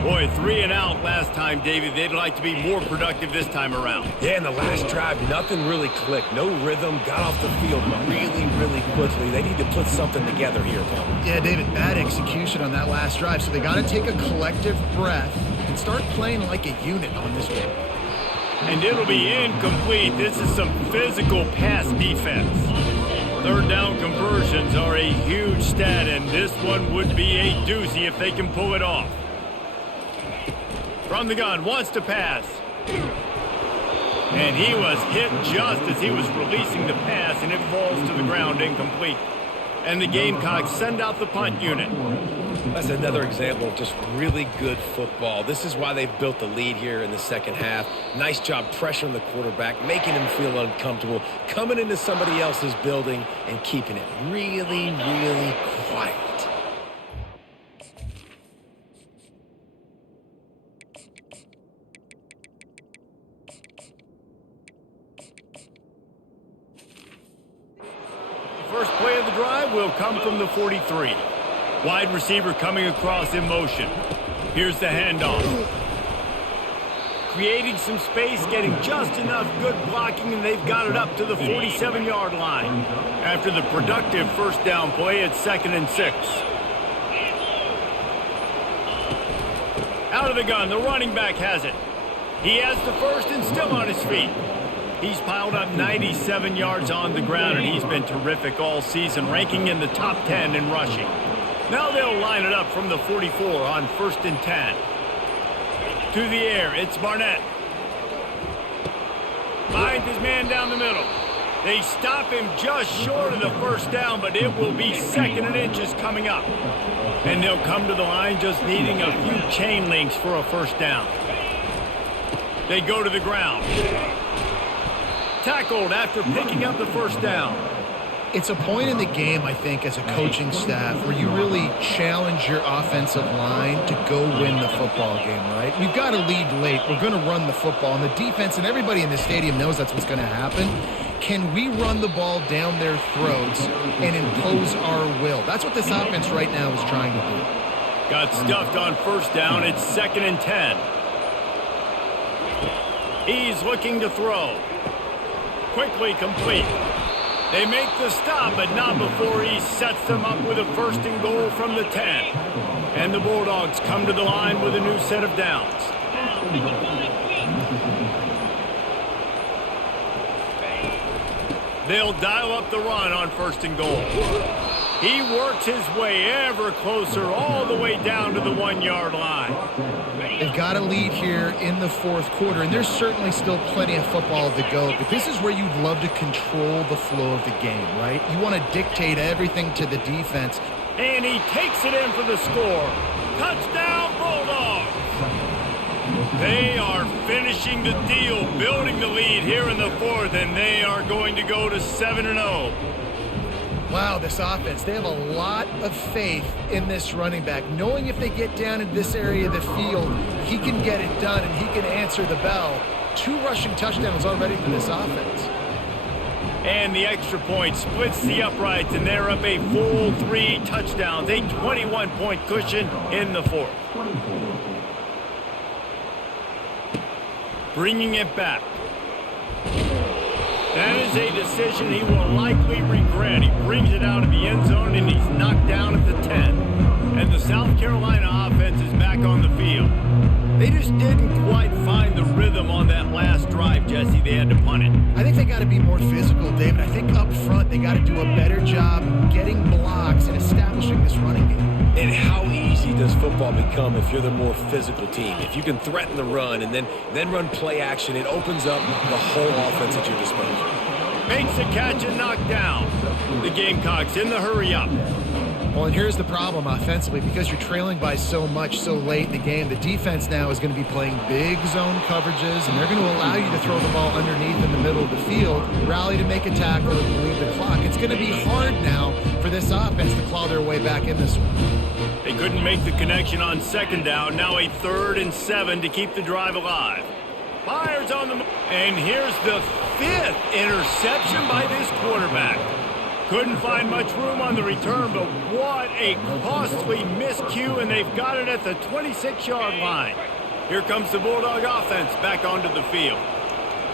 Boy, 3 and out last time, David. They'd like to be more productive this time around. Yeah, in the last drive, nothing really clicked. No rhythm, got off the field really quickly. They need to put something together here, Tom. Yeah, David, bad execution on that last drive, so they got to take a collective breath and start playing like a unit on this one. And it'll be incomplete. This is some physical pass defense. Third down conversions are a huge stat, and this one would be a doozy if they can pull it off. From the gun, wants to pass. And he was hit just as he was releasing the pass, and it falls to the ground incomplete. And the Gamecocks send out the punt unit. That's another example of just really good football. This is why they've built the lead here in the second half. Nice job pressuring the quarterback, making him feel uncomfortable, coming into somebody else's building and keeping it really quiet. First play of the drive will come from the 43. Wide receiver coming across in motion. Here's the handoff. Creating some space, getting just enough good blocking, and they've got it up to the 47-yard line. After the productive first down play, it's 2nd and 6. Out of the gun, the running back has it. He has the first and still on his feet. He's piled up 97 yards on the ground, and he's been terrific all season, ranking in the top 10 in rushing. Now they'll line it up from the 44 on 1st and 10. To the air, it's Barnett. Finds his man down the middle. They stop him just short of the first down, but it will be 2nd and inches coming up. And they'll come to the line just needing a few chain links for a first down. They go to the ground. Tackled after picking up the first down. It's a point in the game, I think, as a coaching staff where you really challenge your offensive line to go win the football game, right? We've got to lead late. We're going to run the football. And the defense and everybody in the stadium knows that's what's going to happen. Can we run the ball down their throats and impose our will? That's what this offense right now is trying to do. Got stuffed on first down. It's 2nd and 10. He's looking to throw. Quickly complete. They make the stop, but not before he sets them up with a 1st and goal from the 10. And the Bulldogs come to the line with a new set of downs. They'll dial up the run on 1st and goal. He works his way ever closer all the way down to the 1-yard line. They've got a lead here in the 4th quarter, and there's certainly still plenty of football to go, but this is where you'd love to control the flow of the game, right? You want to dictate everything to the defense. And he takes it in for the score. Touchdown, Bulldogs! They are finishing the deal, building the lead here in the 4th, and they are going to go to 7-0. Wow, this offense, they have a lot of faith in this running back, knowing if they get down in this area of the field, he can get it done and he can answer the bell. 2 rushing touchdowns already for this offense. And the extra point splits the uprights, and they're up a full 3 touchdowns, a 21-point cushion in the 4th. Bringing it back. That is a decision he will likely regret. He brings it out of the end zone, and he's knocked down at the 10. And the South Carolina offense is back on the field. They just didn't quite find the rhythm on that last drive, Jesse. They had to punt it. I think they got to be more physical, David. I think up front they got to do a better job getting blocks and establishing this running game. And how easy does football become if you're the more physical team? If you can threaten the run and then run play action, it opens up the whole offense at your disposal. Makes the catch and knocked down. The Gamecocks in the hurry up. Well, and here's the problem offensively. Because you're trailing by so much so late in the game, the defense now is going to be playing big zone coverages, and they're going to allow you to throw the ball underneath in the middle of the field, rally to make a tackle, and lead the clock. It's going to be hard now for this offense to claw their way back in this one. They couldn't make the connection on 2nd down. Now a 3rd and 7 to keep the drive alive. Fires on the... And here's the 5th interception by this quarterback. Couldn't find much room on the return, but what a costly miscue, and they've got it at the 26-yard line. Here comes the Bulldog offense back onto the field.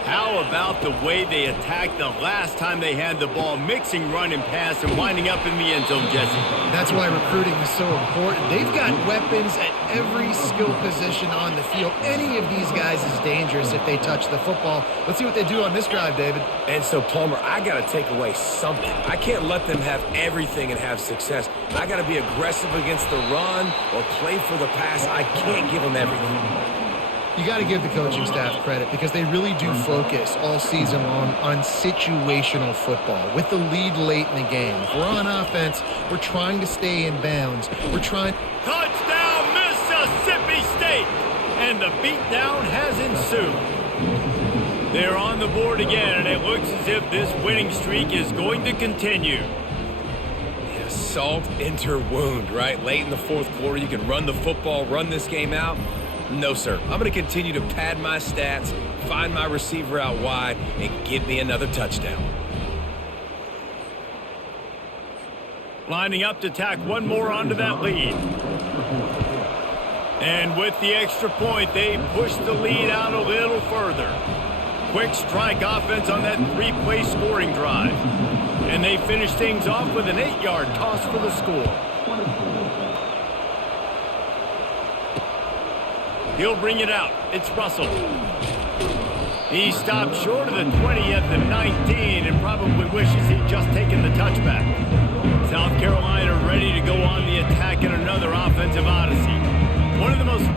How about the way they attacked the last time they had the ball, mixing run and pass and winding up in the end zone, Jesse? That's why recruiting is so important. They've got weapons at every skill position on the field. Any of these guys is dangerous if they touch the football. Let's see what they do on this drive, David. And so, Palmer, I got to take away something. I can't let them have everything and have success. I got to be aggressive against the run or play for the pass. I can't give them everything. You got to give the coaching staff credit because they really do focus all season long on situational football with the lead late in the game. If we're on offense, we're trying to stay in bounds. We're trying... Touchdown, Mississippi State! And the beatdown has ensued. They're on the board again, and it looks as if this winning streak is going to continue. Yeah, salt enter wound, right? Late in the 4th quarter, you can run the football, run this game out. No, sir. I'm going to continue to pad my stats, find my receiver out wide, and get me another touchdown. Lining up to tack one more onto that lead. And with the extra point, they push the lead out a little further. Quick strike offense on that 3-play scoring drive. And they finish things off with an 8-yard toss for the score. He'll bring it out. It's Russell. He stopped short of the 20 at the 19 and probably wishes he'd just taken the touchback. South Carolina ready to go on the attack in another offensive odyssey. One of the most...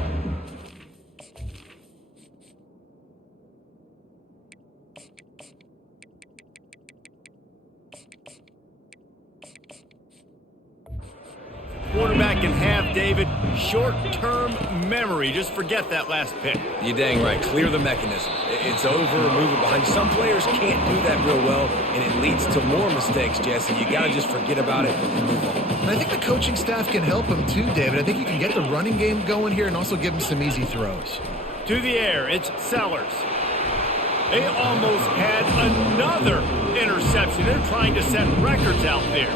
quarterback second half, David. Short-term memory. Just forget that last pick. You're dang right. Clear the mechanism. It's over, move it behind. Some players can't do that real well, and it leads to more mistakes, Jesse. You got to just forget about it and move on. And I think the coaching staff can help him too, David. I think you can get the running game going here and also give him some easy throws. To the air, it's Sellers. They almost had another interception. They're trying to set records out there.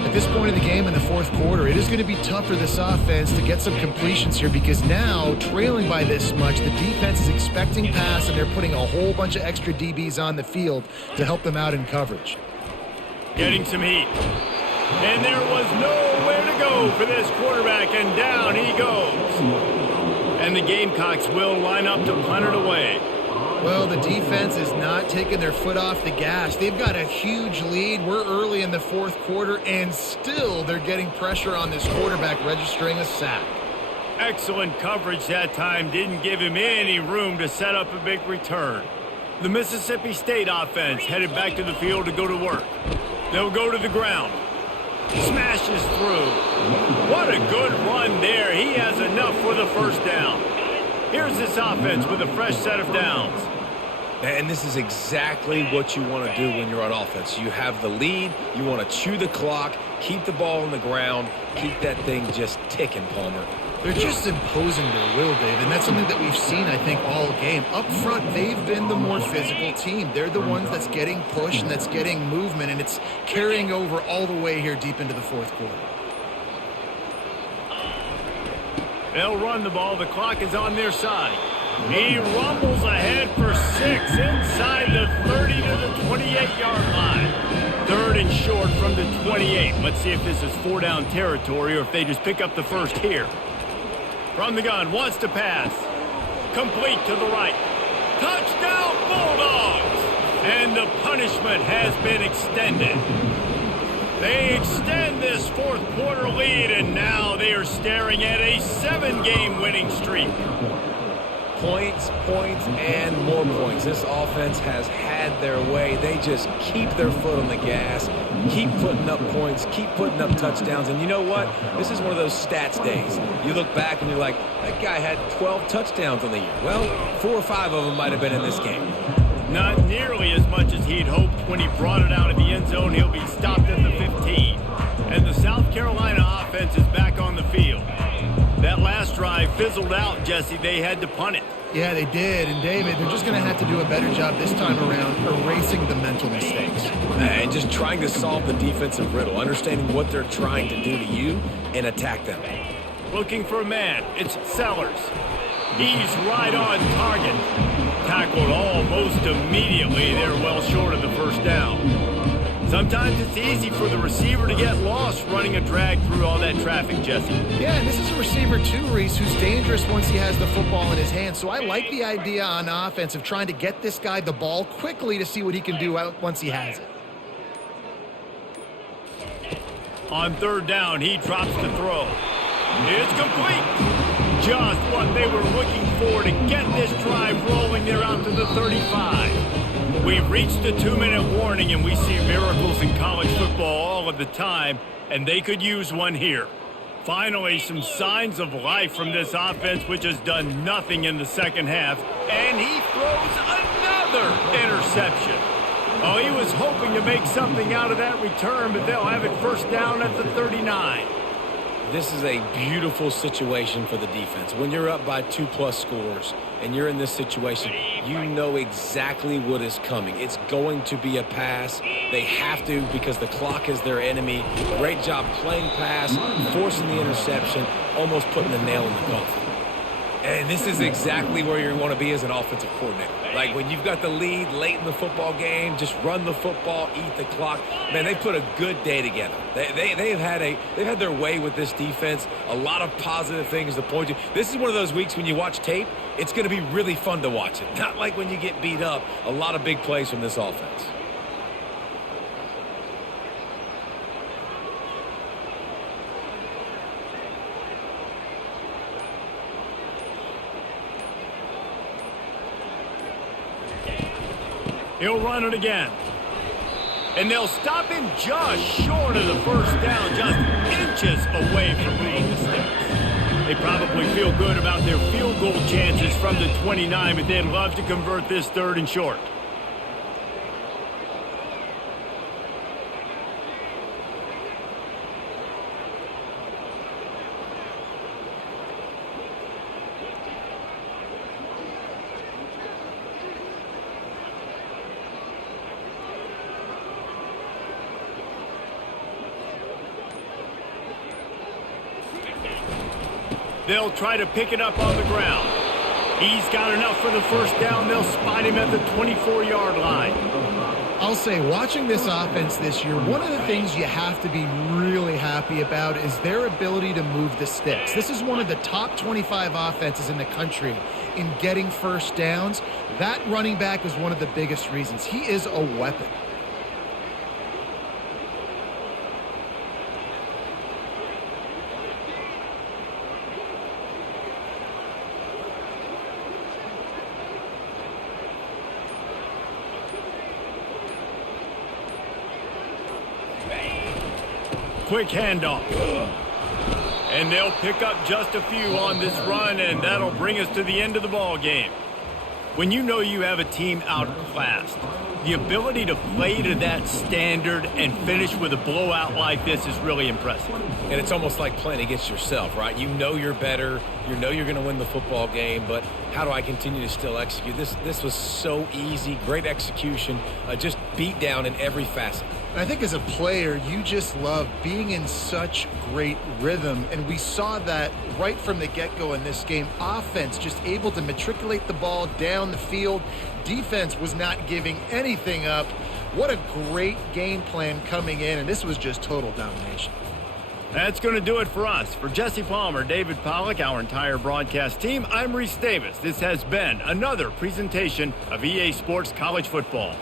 At this point in the game in the fourth quarter, it is going to be tough for this offense to get some completions here because now, trailing by this much, the defense is expecting pass and they're putting a whole bunch of extra DBs on the field to help them out in coverage. Getting some heat. And there was nowhere to go for this quarterback, and down he goes. And the Gamecocks will line up to punt it away. Well, the defense is not taking their foot off the gas. They've got a huge lead. We're early in the fourth quarter, and still they're getting pressure on this quarterback, registering a sack. Excellent coverage that time. Didn't give him any room to set up a big return. The Mississippi State offense headed back to the field to go to work. They'll go to the ground. Smashes through. What a good run there. He has enough for the first down. Here's this offense with a fresh set of downs. And this is exactly what you want to do when you're on offense. You have the lead. You want to chew the clock, keep the ball on the ground, keep that thing just ticking, Palmer. They're just imposing their will, Dave, and that's something that we've seen, I think, all game. Up front, they've been the more physical team. They're the ones that's getting push and that's getting movement, and it's carrying over all the way here deep into the fourth quarter. They'll run the ball. The clock is on their side. He rumbles ahead for 6 inside the 30 to the 28-yard line. Third and short from the 28. Let's see if this is 4-down territory or if they just pick up the first here. From the gun, wants to pass. Complete to the right. Touchdown, Bulldogs! And the punishment has been extended. They extend this fourth quarter lead, and now they are staring at a 7-game winning streak. Points, points, and more points. This offense has had their way. They just keep their foot on the gas, keep putting up points, keep putting up touchdowns. And you know what? This is one of those stats days. You look back and you're like, that guy had 12 touchdowns on the year. Well, 4 or 5 of them might have been in this game. Not nearly as much as he'd hoped when he brought it out of the end zone. He'll be stopped at the 15. And the South Carolina offense is back on the field. That last drive fizzled out, Jesse. They had to punt it. Yeah, they did. And, David, they're just going to have to do a better job this time around erasing the mental mistakes. And just trying to solve the defensive riddle, understanding what they're trying to do to you and attack them. Looking for a man. It's Sellers. He's right on target. Tackled almost immediately. They're well short of the first down. Sometimes it's easy for the receiver to get lost running a drag through all that traffic, Jesse. Yeah, and this is a receiver too, Reese, who's dangerous once he has the football in his hands. So I like the idea on offense of trying to get this guy the ball quickly to see what he can do once he has it. On third down, he drops the throw. It's complete. Just what they were looking for to get this drive rolling. They're out to the 35. We've reached the 2-minute warning, and we see miracles in college football all of the time, and they could use one here. Finally, some signs of life from this offense, which has done nothing in the second half, and he throws another interception. Oh, he was hoping to make something out of that return, but they'll have it first down at the 39. This is a beautiful situation for the defense. When you're up by 2+ scores and you're in this situation, you know exactly what is coming. It's going to be a pass. They have to because the clock is their enemy. Great job playing pass, forcing the interception, almost putting the nail in the coffin. And this is exactly where you want to be as an offensive coordinator. Like when you've got the lead late in the football game, just run the football, eat the clock. Man, they put a good day together. They've had their way with this defense. A lot of positive things to point to. This is one of those weeks when you watch tape, it's going to be really fun to watch it. Not like when you get beat up. A lot of big plays from this offense. He'll run it again. And they'll stop him just short of the first down, just inches away from being the Sticks. They probably feel good about their field goal chances from the 29, but they'd love to convert this 3rd and short. They'll try to pick it up on the ground. He's got enough for the first down. They'll spot him at the 24-yard line. I'll say, watching this offense this year, one of the things you have to be really happy about is their ability to move the sticks. This is one of the top 25 offenses in the country in getting first downs. That running back is one of the biggest reasons. He is a weapon. Quick handoff. And they'll pick up just a few on this run, and that'll bring us to the end of the ball game. When you know you have a team outclassed, the ability to play to that standard and finish with a blowout like this is really impressive. And it's almost like playing against yourself, right? You know you're better. You know you're going to win the football game, but how do I continue to still execute? This was so easy. Great execution. Just beat down in every facet. I think as a player, you just love being in such great rhythm, and we saw that right from the get-go in this game. Offense just able to matriculate the ball down the field. Defense was not giving anything up. What a great game plan coming in, and this was just total domination. That's going to do it for us. For Jesse Palmer, David Pollack, our entire broadcast team, I'm Reese Davis. This has been another presentation of EA Sports College Football.